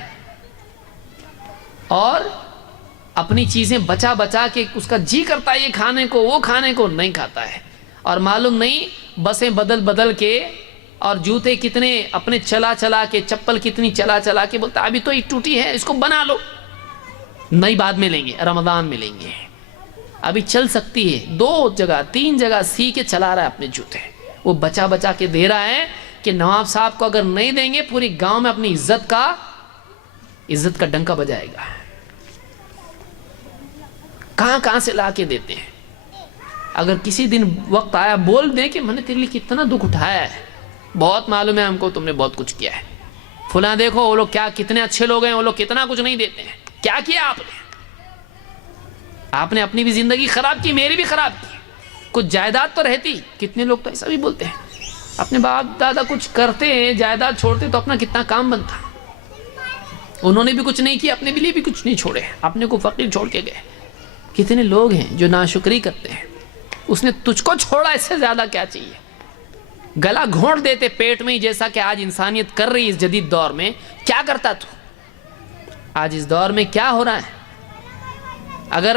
اور اپنی چیزیں بچا بچا کے، اس کا جی کرتا ہے یہ کھانے کو وہ کھانے کو، نہیں کھاتا ہے، اور معلوم نہیں بسیں بدل بدل کے اور جوتے کتنے اپنے چلا چلا کے، چپل کتنی چلا چلا کے، بولتا ابھی تو ایک ٹوٹی ہے، اس کو بنا لو، نئی بعد میں لیں گے، رمضان میں لیں گے، ابھی چل سکتی ہے، 2 جگہ 3 جگہ سی کے چلا رہا ہے اپنے جوتے، وہ بچا بچا کے دے رہا ہے کہ نواب صاحب کو اگر نہیں دیں گے پوری گاؤں میں اپنی عزت کا ڈنکا بجائے گا۔ کہاں کہاں سے لا کے دیتے ہیں۔ اگر کسی دن وقت آیا بول دیں کہ میں نے تیرے لیے کتنا دکھ اٹھایا ہے، بہت معلوم ہے ہم کو، تم نے بہت کچھ کیا ہے، فلاں دیکھو وہ لوگ کیا کتنے اچھے لوگ ہیں، وہ لوگ کتنا کچھ نہیں دیتے ہیں، کیا کیا آپ نے اپنی بھی زندگی خراب کی، میری بھی خراب کی، کچھ جائیداد تو رہتی، کتنے لوگ تو ایسا بھی بولتے ہیں، اپنے باپ دادا کچھ کرتے ہیں، جائیداد چھوڑتے تو اپنا کتنا کام بنتا، انہوں نے بھی کچھ نہیں کیا، اپنے لیے بھی کچھ نہیں چھوڑے، اپنے کو فقیر چھوڑ کے گئے۔ کتنے لوگ ہیں جو ناشکری کرتے ہیں، اس نے تجھ کو چھوڑا، اس سے زیادہ کیا چاہیے؟ گلا گھونٹ دیتے پیٹ میں ہی، جیسا کہ آج انسانیت کر رہی ہے اس جدید دور میں۔ کیا کرتا تو آج اس دور میں کیا ہو رہا ہے؟ اگر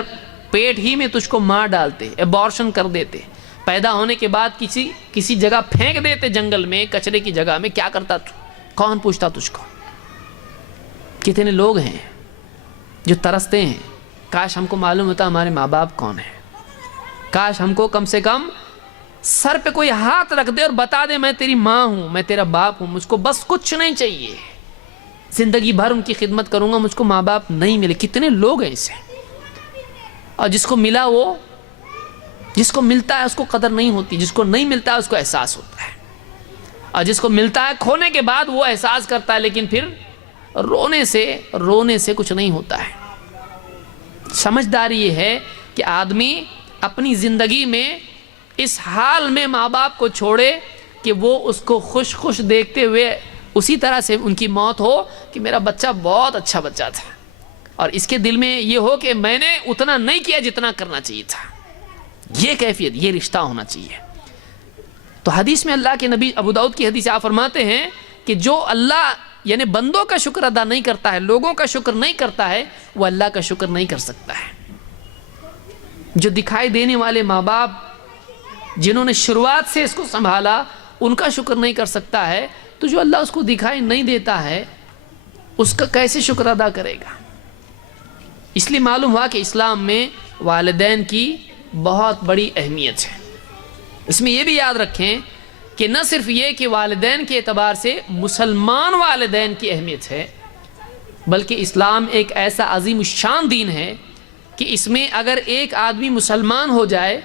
پیٹ ہی میں تجھ کو مار ڈالتے، ایبارشن کر دیتے، پیدا ہونے کے بعد کسی جگہ پھینک دیتے، جنگل میں کچرے کی جگہ میں، کیا کرتا تو؟ کون پوچھتا تجھ کو؟ کتنے لوگ ہیں جو ترستے ہیں، کاش ہم کو معلوم ہوتا ہمارے ماں باپ کون ہیں، کاش ہم کو کم سے کم سر پہ کوئی ہاتھ رکھ دے اور بتا دے میں تیری ماں ہوں، میں تیرا باپ ہوں، مجھ کو بس کچھ نہیں چاہیے، زندگی بھر ان کی خدمت کروں گا، مجھ کو ماں باپ نہیں ملے۔ کتنے لوگ ہیں ایسے، اور جس کو ملا جس کو ملتا ہے اس کو قدر نہیں ہوتی، جس کو نہیں ملتا ہے اس کو احساس ہوتا ہے، اور جس کو ملتا ہے کھونے کے بعد وہ احساس کرتا ہے، لیکن پھر رونے سے کچھ نہیں ہوتا ہے۔ سمجھداری یہ ہے کہ آدمی اپنی زندگی میں اس حال میں ماں باپ کو چھوڑے کہ وہ اس کو خوش دیکھتے ہوئے اسی طرح سے ان کی موت ہو کہ میرا بچہ بہت اچھا بچہ تھا، اور اس کے دل میں یہ ہو کہ میں نے اتنا نہیں کیا جتنا کرنا چاہیے تھا۔ یہ کیفیت، یہ رشتہ ہونا چاہیے۔ تو حدیث میں اللہ کے نبی، ابو داؤد کی حدیث آپ فرماتے ہیں کہ جو اللہ یعنی بندوں کا شکر ادا نہیں کرتا ہے، لوگوں کا شکر نہیں کرتا ہے، وہ اللہ کا شکر نہیں کر سکتا ہے۔ جو دکھائی دینے والے ماں باپ جنہوں نے شروعات سے اس کو سنبھالا ان کا شکر نہیں کر سکتا ہے، تو جو اللہ اس کو دکھائی نہیں دیتا ہے اس کا کیسے شکر ادا کرے گا؟ اس لیے معلوم ہوا کہ اسلام میں والدین کی بہت بڑی اہمیت ہے۔ اس میں یہ بھی یاد رکھیں کہ نہ صرف یہ کہ والدین کے اعتبار سے مسلمان والدین کی اہمیت ہے، بلکہ اسلام ایک ایسا عظیم الشان دین ہے کہ اس میں اگر ایک آدمی مسلمان ہو جائے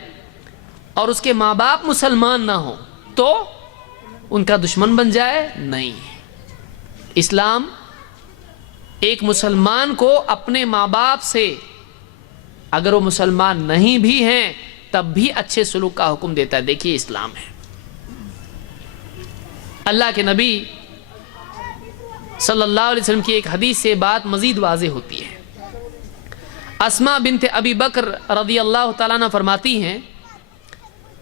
اور اس کے ماں باپ مسلمان نہ ہوں تو ان کا دشمن بن جائے؟ نہیں۔ اسلام ایک مسلمان کو اپنے ماں باپ سے، اگر وہ مسلمان نہیں بھی ہیں تب بھی اچھے سلوک کا حکم دیتا ہے۔ دیکھیے اسلام ہے۔ اللہ کے نبی صلی اللہ علیہ وسلم کی ایک حدیث سے بات مزید واضح ہوتی ہے۔ اسماء بنت ابی بکر رضی اللہ تعالیٰ عنہ فرماتی ہیں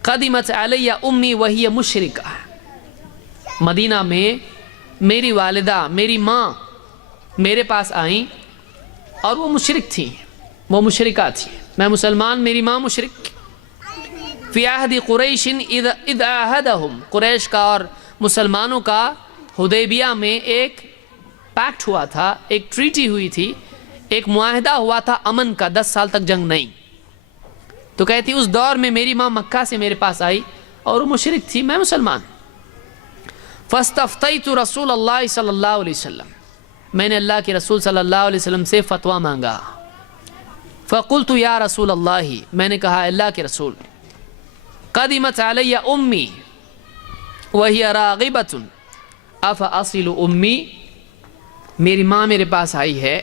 قدمت علی امی وہی مشرکہ، مدینہ میں میری والدہ، میری ماں میرے پاس آئیں اور وہ مشرک تھیں، وہ مشرکہ تھیں، میں مسلمان، میری ماں مشرک۔ فی عہد قریش اذ عاہدہم، قریش کا اور مسلمانوں کا حدیبیہ میں ایک پیکٹ ہوا تھا، ایک ٹریٹی ہوئی تھی، ایک معاہدہ ہوا تھا امن کا، 10 سال تک جنگ نہیں۔ تو کہتی اس دور میں میری ماں مکہ سے میرے پاس آئی اور وہ مشرک تھی، میں مسلمان۔ فاستفتیت رسول اللہ صلی اللہ علیہ وسلم، میں نے اللہ کے رسول صلی اللہ علیہ وسلم سے فتویٰ مانگا۔ فقلت یا رسول اللہ، میں نے کہا اللہ کے رسول، قدمت علی امی وہی راغبۃ افاصل امی، میری ماں میرے پاس آئی ہے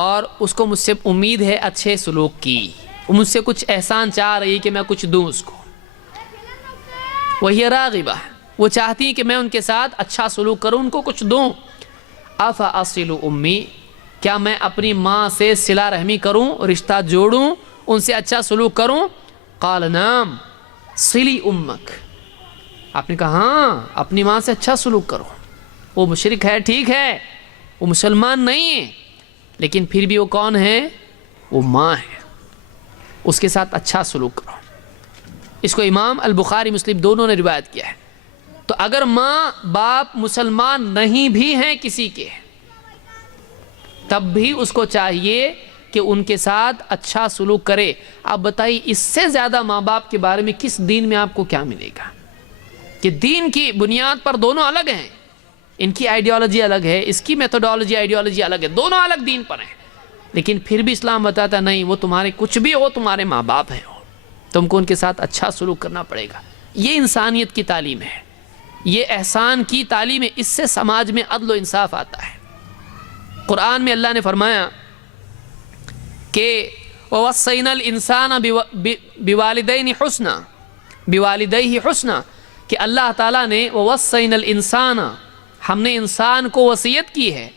اور اس کو مجھ سے امید ہے اچھے سلوک کی، وہ مجھ سے کچھ احسان چاہ رہی کہ میں کچھ دوں اس کو۔ وہی راغبہ، وہ چاہتی ہیں کہ میں ان کے ساتھ اچھا سلوک کروں، ان کو کچھ دوں۔ افاصل امی، کیا میں اپنی ماں سے صلہ رحمی کروں، رشتہ جوڑوں، ان سے اچھا سلوک کروں؟ قال نعم صلی امک، آپ نے کہا ہاں اپنی ماں سے اچھا سلوک کرو۔ وہ مشرک ہے، ٹھیک ہے، وہ مسلمان نہیں ہے، لیکن پھر بھی وہ کون ہے؟ وہ ماں ہے، اس کے ساتھ اچھا سلوک کرو۔ اس کو امام البخاری مسلم دونوں نے روایت کیا ہے۔ تو اگر ماں باپ مسلمان نہیں بھی ہیں کسی کے، تب بھی اس کو چاہیے کہ ان کے ساتھ اچھا سلوک کرے۔ آپ بتائیے اس سے زیادہ ماں باپ کے بارے میں کس دین میں آپ کو کیا ملے گا؟ کہ دین کی بنیاد پر دونوں الگ ہیں، ان کی آئیڈیالوجی الگ ہے، اس کی میتھڈالوجی آئیڈیالوجی الگ ہے، دونوں الگ دین پر ہیں، لیکن پھر بھی اسلام بتاتا نہیں، وہ تمہارے کچھ بھی ہو، تمہارے ماں باپ ہیں، تم کو ان کے ساتھ اچھا سلوک کرنا پڑے گا۔ یہ انسانیت کی تعلیم ہے، یہ احسان کی تعلیم ہے، اس سے سماج میں عدل و انصاف آتا ہے۔ قرآن میں اللہ نے فرمایا کہ وَوَصَّيْنَا الْإِنسَانَ بِوَالِدَيْنِ حُسْنًا، بِوَالِدَيْهِ حُسْنًا، کہ اللہ تعالیٰ نے وَوَصَّيْنَا الْإِنسَانَ، ہم نے انسان کو وصیت کی ہے،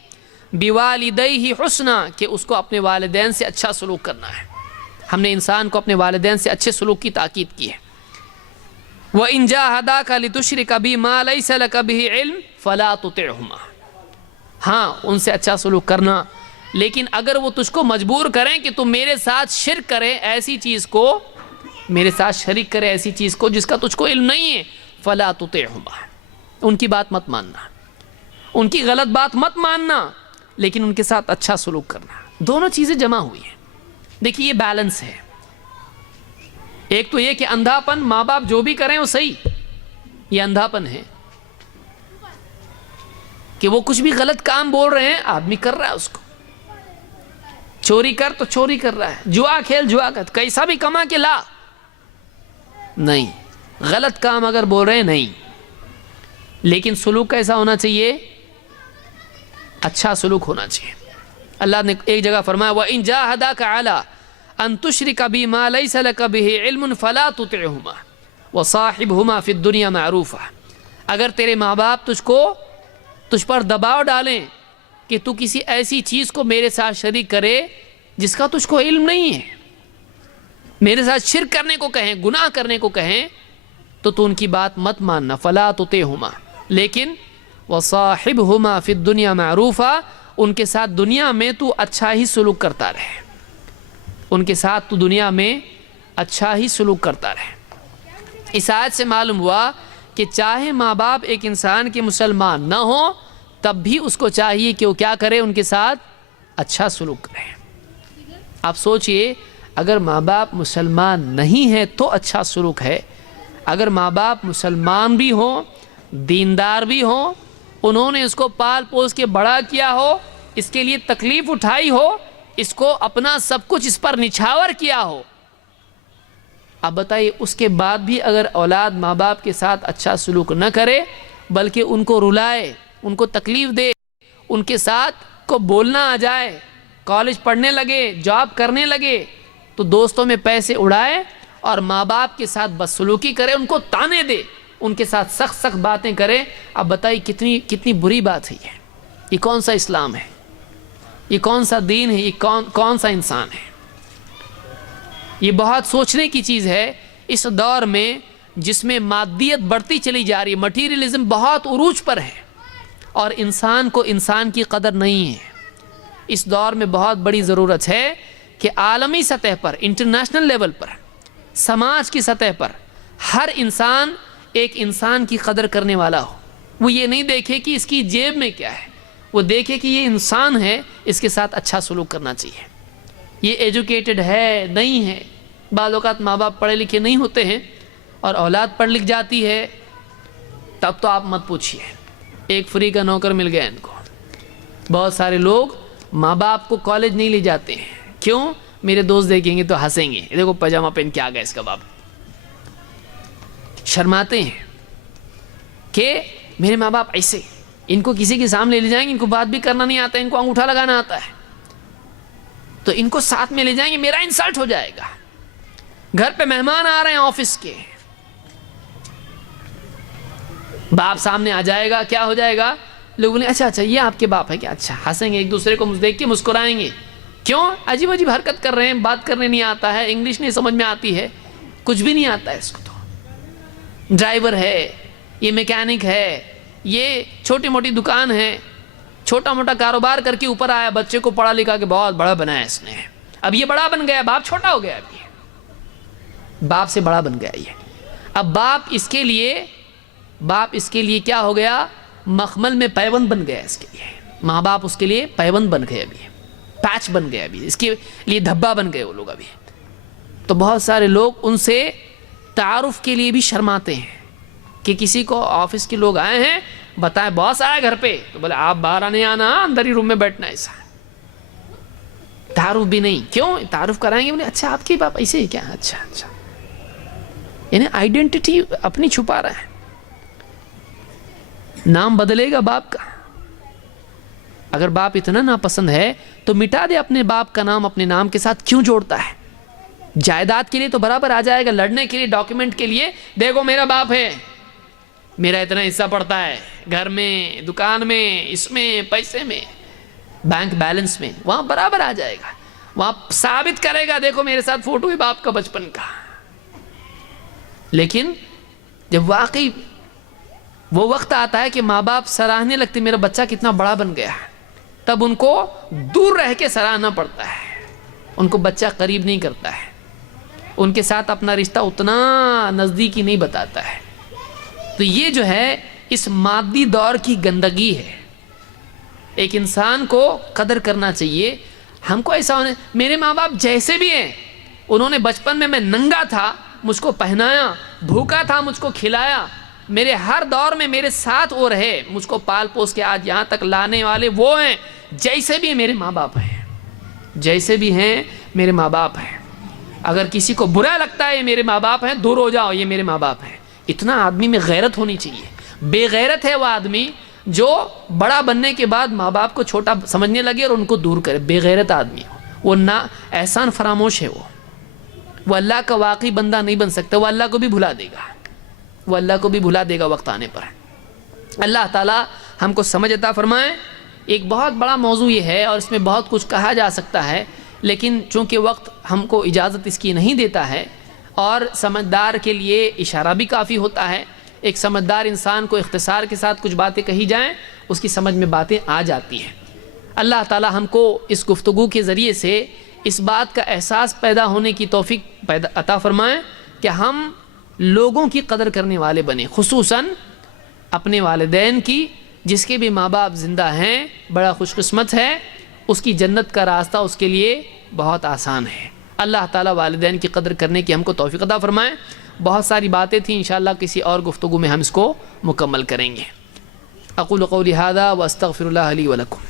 بِوَالِدَيْهِ حُسْنًا، کہ اس کو اپنے والدین سے اچھا سلوک کرنا ہے۔ ہم نے انسان کو اپنے والدین سے اچھے سلوک کی تاکید کی ہے۔ وَإِن جَاهَدَاكَ لِتُشْرِكَ بِي مَا لَيْسَ لَكَ بِهِ عِلْمٌ فَلَا تُطِعْهُمَا، ہاں ان سے اچھا سلوک کرنا، لیکن اگر وہ تجھ کو مجبور کریں کہ تم میرے ساتھ شرک کرے، ایسی چیز کو میرے ساتھ شریک کرے، ایسی چیز کو جس کا تجھ کو علم نہیں ہے، فَلَا تُطِعْهُمَا، ان کی بات مت ماننا، ان کی غلط بات مت ماننا، لیکن ان کے ساتھ اچھا سلوک کرنا۔ دونوں چیزیں جمع ہوئی ہیں۔ دیکھیے یہ بیلنس ہے۔ ایک تو یہ کہ اندھاپن، ماں باپ جو بھی کریں وہ صحیح، یہ اندھاپن ہے کہ وہ کچھ بھی غلط کام بول رہے ہیں، آدمی کر رہا ہے اس کو، چوری کر تو چوری کر رہا ہے، جوا کھیل جوا کر، کیسا بھی کما کے لا، نہیں، غلط کام اگر بول رہے ہیں نہیں، لیکن سلوک کیسا ہونا چاہیے؟ اچھا سلوک ہونا چاہیے۔ اللہ نے ایک جگہ فرمایا وَإِن جَاهَدَاكَ عَلَىٰ أَن تُشْرِكَ بِي مَا لَيْسَ لَكَ بِهِ عِلْمٌ فَلَا تُطِعْهُمَا وَصَاحِبْهُمَا فِي الدُّنْيَا مَعْرُوفًا، اگر تیرے ماں باپ تجھ پر دباؤ ڈالیں کہ تو کسی ایسی چیز کو میرے ساتھ شریک کرے جس کا تجھ کو علم نہیں ہے، میرے ساتھ شرک کرنے کو کہیں، گناہ کرنے کو کہیں، تو ان کی بات مت ماننا، فَلَا تُطِعْهُمَا، لیکن وَصَاحِبْهُمَا فِي الدُّنْيَا مَعْرُوفًا، ان کے ساتھ دنیا میں تو اچھا ہی سلوک کرتا رہے، ان کے ساتھ تو دنیا میں اچھا ہی سلوک کرتا رہے۔ اس آیت سے معلوم ہوا کہ چاہے ماں باپ ایک انسان کے مسلمان نہ ہوں تب بھی اس کو چاہیے کہ وہ کیا کرے، ان کے ساتھ اچھا سلوک کرے۔ آپ سوچئے اگر ماں باپ مسلمان نہیں ہیں تو اچھا سلوک ہے، اگر ماں باپ مسلمان بھی ہوں، دیندار بھی ہوں، انہوں نے اس کو پال پوس کے بڑا کیا ہو، اس کے لیے تکلیف اٹھائی ہو، اس کو اپنا سب کچھ اس پر نچھاور کیا ہو، اب بتائیے اس کے بعد بھی اگر اولاد ماں باپ کے ساتھ اچھا سلوک نہ کرے بلکہ ان کو رلائے، ان کو تکلیف دے، ان کے ساتھ کو بولنا آ جائے، کالج پڑھنے لگے، جاب کرنے لگے تو دوستوں میں پیسے اڑائے اور ماں باپ کے ساتھ بدسلوکی کرے، ان کو تانے دے، ان کے ساتھ سخت سخت باتیں کرے، اب بتائیے کتنی بری بات ہے یہ کون سا اسلام ہے، یہ کون سا دین ہے، یہ کون سا انسان ہے؟ یہ بہت سوچنے کی چیز ہے اس دور میں جس میں مادیت بڑھتی چلی جا رہی ہے، مٹیریلزم بہت عروج پر ہے اور انسان کو انسان کی قدر نہیں ہے۔ اس دور میں بہت بڑی ضرورت ہے کہ عالمی سطح پر، انٹرنیشنل لیول پر، سماج کی سطح پر ہر انسان ایک انسان کی قدر کرنے والا ہو۔ وہ یہ نہیں دیکھے کہ اس کی جیب میں کیا ہے، وہ دیکھے کہ یہ انسان ہے، اس کے ساتھ اچھا سلوک کرنا چاہیے۔ یہ ایجوکیٹڈ ہے نہیں ہے، بعض اوقات ماں باپ پڑھے لکھے نہیں ہوتے ہیں اور اولاد پڑھ لکھ جاتی ہے، تب تو آپ مت پوچھئے، ایک فری کا نوکر مل گیا ان کو۔ بہت سارے لوگ ماں باپ کو کالج نہیں لے جاتے ہیں، کیوں؟ میرے دوست دیکھیں گے تو ہنسیں گے، دیکھو پاجامہ پہن کے آ گیا اس کا باپ۔ شرماتے ہیں کہ میرے ماں باپ ایسے، ان کو کسی کے سامنے لے جائیں گے، ان کو بات بھی کرنا نہیں آتا، ان کو انگوٹھا لگانا آتا ہے تو ان کو ساتھ میں لے جائیں گے، میرا انسلٹ ہو جائے گا۔ گھر پہ مہمان آ رہے ہیں آفس کے، باپ سامنے آ جائے گا، کیا ہو جائے گا؟ لوگ بولیں اچھا یہ آپ کے باپ ہے کیا؟ اچھا، ہنسیں گے، ایک دوسرے کو دیکھ کے مسکرائیں گے۔ کیوں؟ عجیب عجیب حرکت کر رہے ہیں، بات کرنے نہیں آتا ہے، انگلش نہیں سمجھ میں آتی ہے، کچھ بھی نہیں آتا ہے اس کو، تو ڈرائیور ہے، یہ میکینک ہے، یہ چھوٹی موٹی دکان ہے، چھوٹا موٹا کاروبار کر کے اوپر آیا، بچے کو پڑھا لکھا کے بہت بڑا بنایا اس نے، اب یہ بڑا بن گیا، باپ چھوٹا ہو گیا، اب یہ باپ سے بڑا بن گیا یہ۔ اب باپ اس کے لیے کیا ہو گیا؟ مخمل میں پیوند بن گیا اس کے لیے، ماں باپ اس کے لیے پیوند بن گئے، ابھی پیچ بن گیا، ابھی اس کے لیے دھبا بن گئے وہ لوگ ابھی۔ تو بہت سارے لوگ ان سے تعارف کے لیے بھی شرماتے ہیں کہ کسی کو آفس کے لوگ آئے ہیں، بتائیں باس آئے گھر پہ، تو بولے آپ باہر نہیں آنا، اندر ہی روم میں بیٹھنا، ایسا تعارف بھی نہیں۔ کیوں؟ تعارف کرائیں گے، بولے اچھا آپ کے باپ ایسے ہی کیا؟ اچھا یعنی آئیڈینٹی اپنی چھپا رہا ہے۔ نام بدلے گا باپ کا، اگر باپ اتنا ناپسند ہے تو مٹا دے اپنے باپ کا نام، اپنے نام کے ساتھ کیوں جوڑتا ہے؟ جائیداد کے لیے تو برابر آ جائے گا، لڑنے کے لیے، ڈاکیومنٹ کے لیے، دیکھو میرا باپ ہے، میرا اتنا حصہ پڑتا ہے، گھر میں، دکان میں، اس میں، پیسے میں، بینک بیلنس میں، وہاں برابر آ جائے گا، وہاں ثابت کرے گا، دیکھو میرے ساتھ فوٹو ہے باپ کا بچپن کا۔ لیکن جب واقعی وہ وقت آتا ہے کہ ماں باپ سراہنے لگتے میرا بچہ کتنا بڑا بن گیا ہے، تب ان کو دور رہ کے سراہنا پڑتا ہے، ان کو بچہ قریب نہیں کرتا ہے، ان کے ساتھ اپنا رشتہ اتنا نزدیکی نہیں بتاتا ہے۔ تو یہ جو ہے اس مادی دور کی گندگی ہے، ایک انسان کو قدر کرنا چاہیے۔ ہم کو ایسا ہونے، میرے ماں باپ جیسے بھی ہیں، انہوں نے بچپن میں ننگا تھا، مجھ کو پہنایا، بھوکا تھا، مجھ کو کھلایا، میرے ہر دور میں میرے ساتھ وہ رہے، مجھ کو پال پوس کے آج یہاں تک لانے والے وہ ہیں، جیسے بھی میرے ماں باپ ہیں، جیسے بھی ہیں میرے ماں باپ ہیں۔ اگر کسی کو برا لگتا ہے یہ میرے ماں باپ ہیں، دور ہو جاؤ، یہ میرے ماں باپ ہیں۔ اتنا آدمی میں غیرت ہونی چاہیے۔ بے غیرت ہے وہ آدمی جو بڑا بننے کے بعد ماں باپ کو چھوٹا سمجھنے لگے اور ان کو دور کرے، بے غیرت آدمی ہو، وہ نہ احسان فراموش ہے، وہ اللہ کا واقعی بندہ نہیں بن سکتا، وہ اللہ کو بھی بھلا دے گا، وہ اللہ کو بھی بھلا دے گا وقت آنے پر۔ اللہ تعالیٰ ہم کو سمجھ عطا فرمائے۔ ایک بہت بڑا موضوع یہ ہے اور اس میں بہت کچھ کہا جا سکتا ہے، لیکن چونکہ وقت ہم کو اجازت اس کی نہیں دیتا ہے اور سمجھدار کے لیے اشارہ بھی کافی ہوتا ہے، ایک سمجھدار انسان کو اختصار کے ساتھ کچھ باتیں کہی جائیں، اس کی سمجھ میں باتیں آ جاتی ہیں۔ اللہ تعالیٰ ہم کو اس گفتگو کے ذریعے سے اس بات کا احساس پیدا ہونے کی توفیق عطا فرمائیں کہ ہم لوگوں کی قدر کرنے والے بنیں، خصوصاً اپنے والدین کی. جس کے بھی ماں باپ زندہ ہیں بڑا خوش قسمت ہے، اس کی جنت کا راستہ اس کے لیے بہت آسان ہے. اللہ تعالیٰ والدین کی قدر کرنے کی ہم کو توفیق عطا فرمائیں. بہت ساری باتیں تھیں، انشاءاللہ کسی اور گفتگو میں ہم اس کو مکمل کریں گے. اقول قولی ھذا واستغفر اللہ لی ولکم.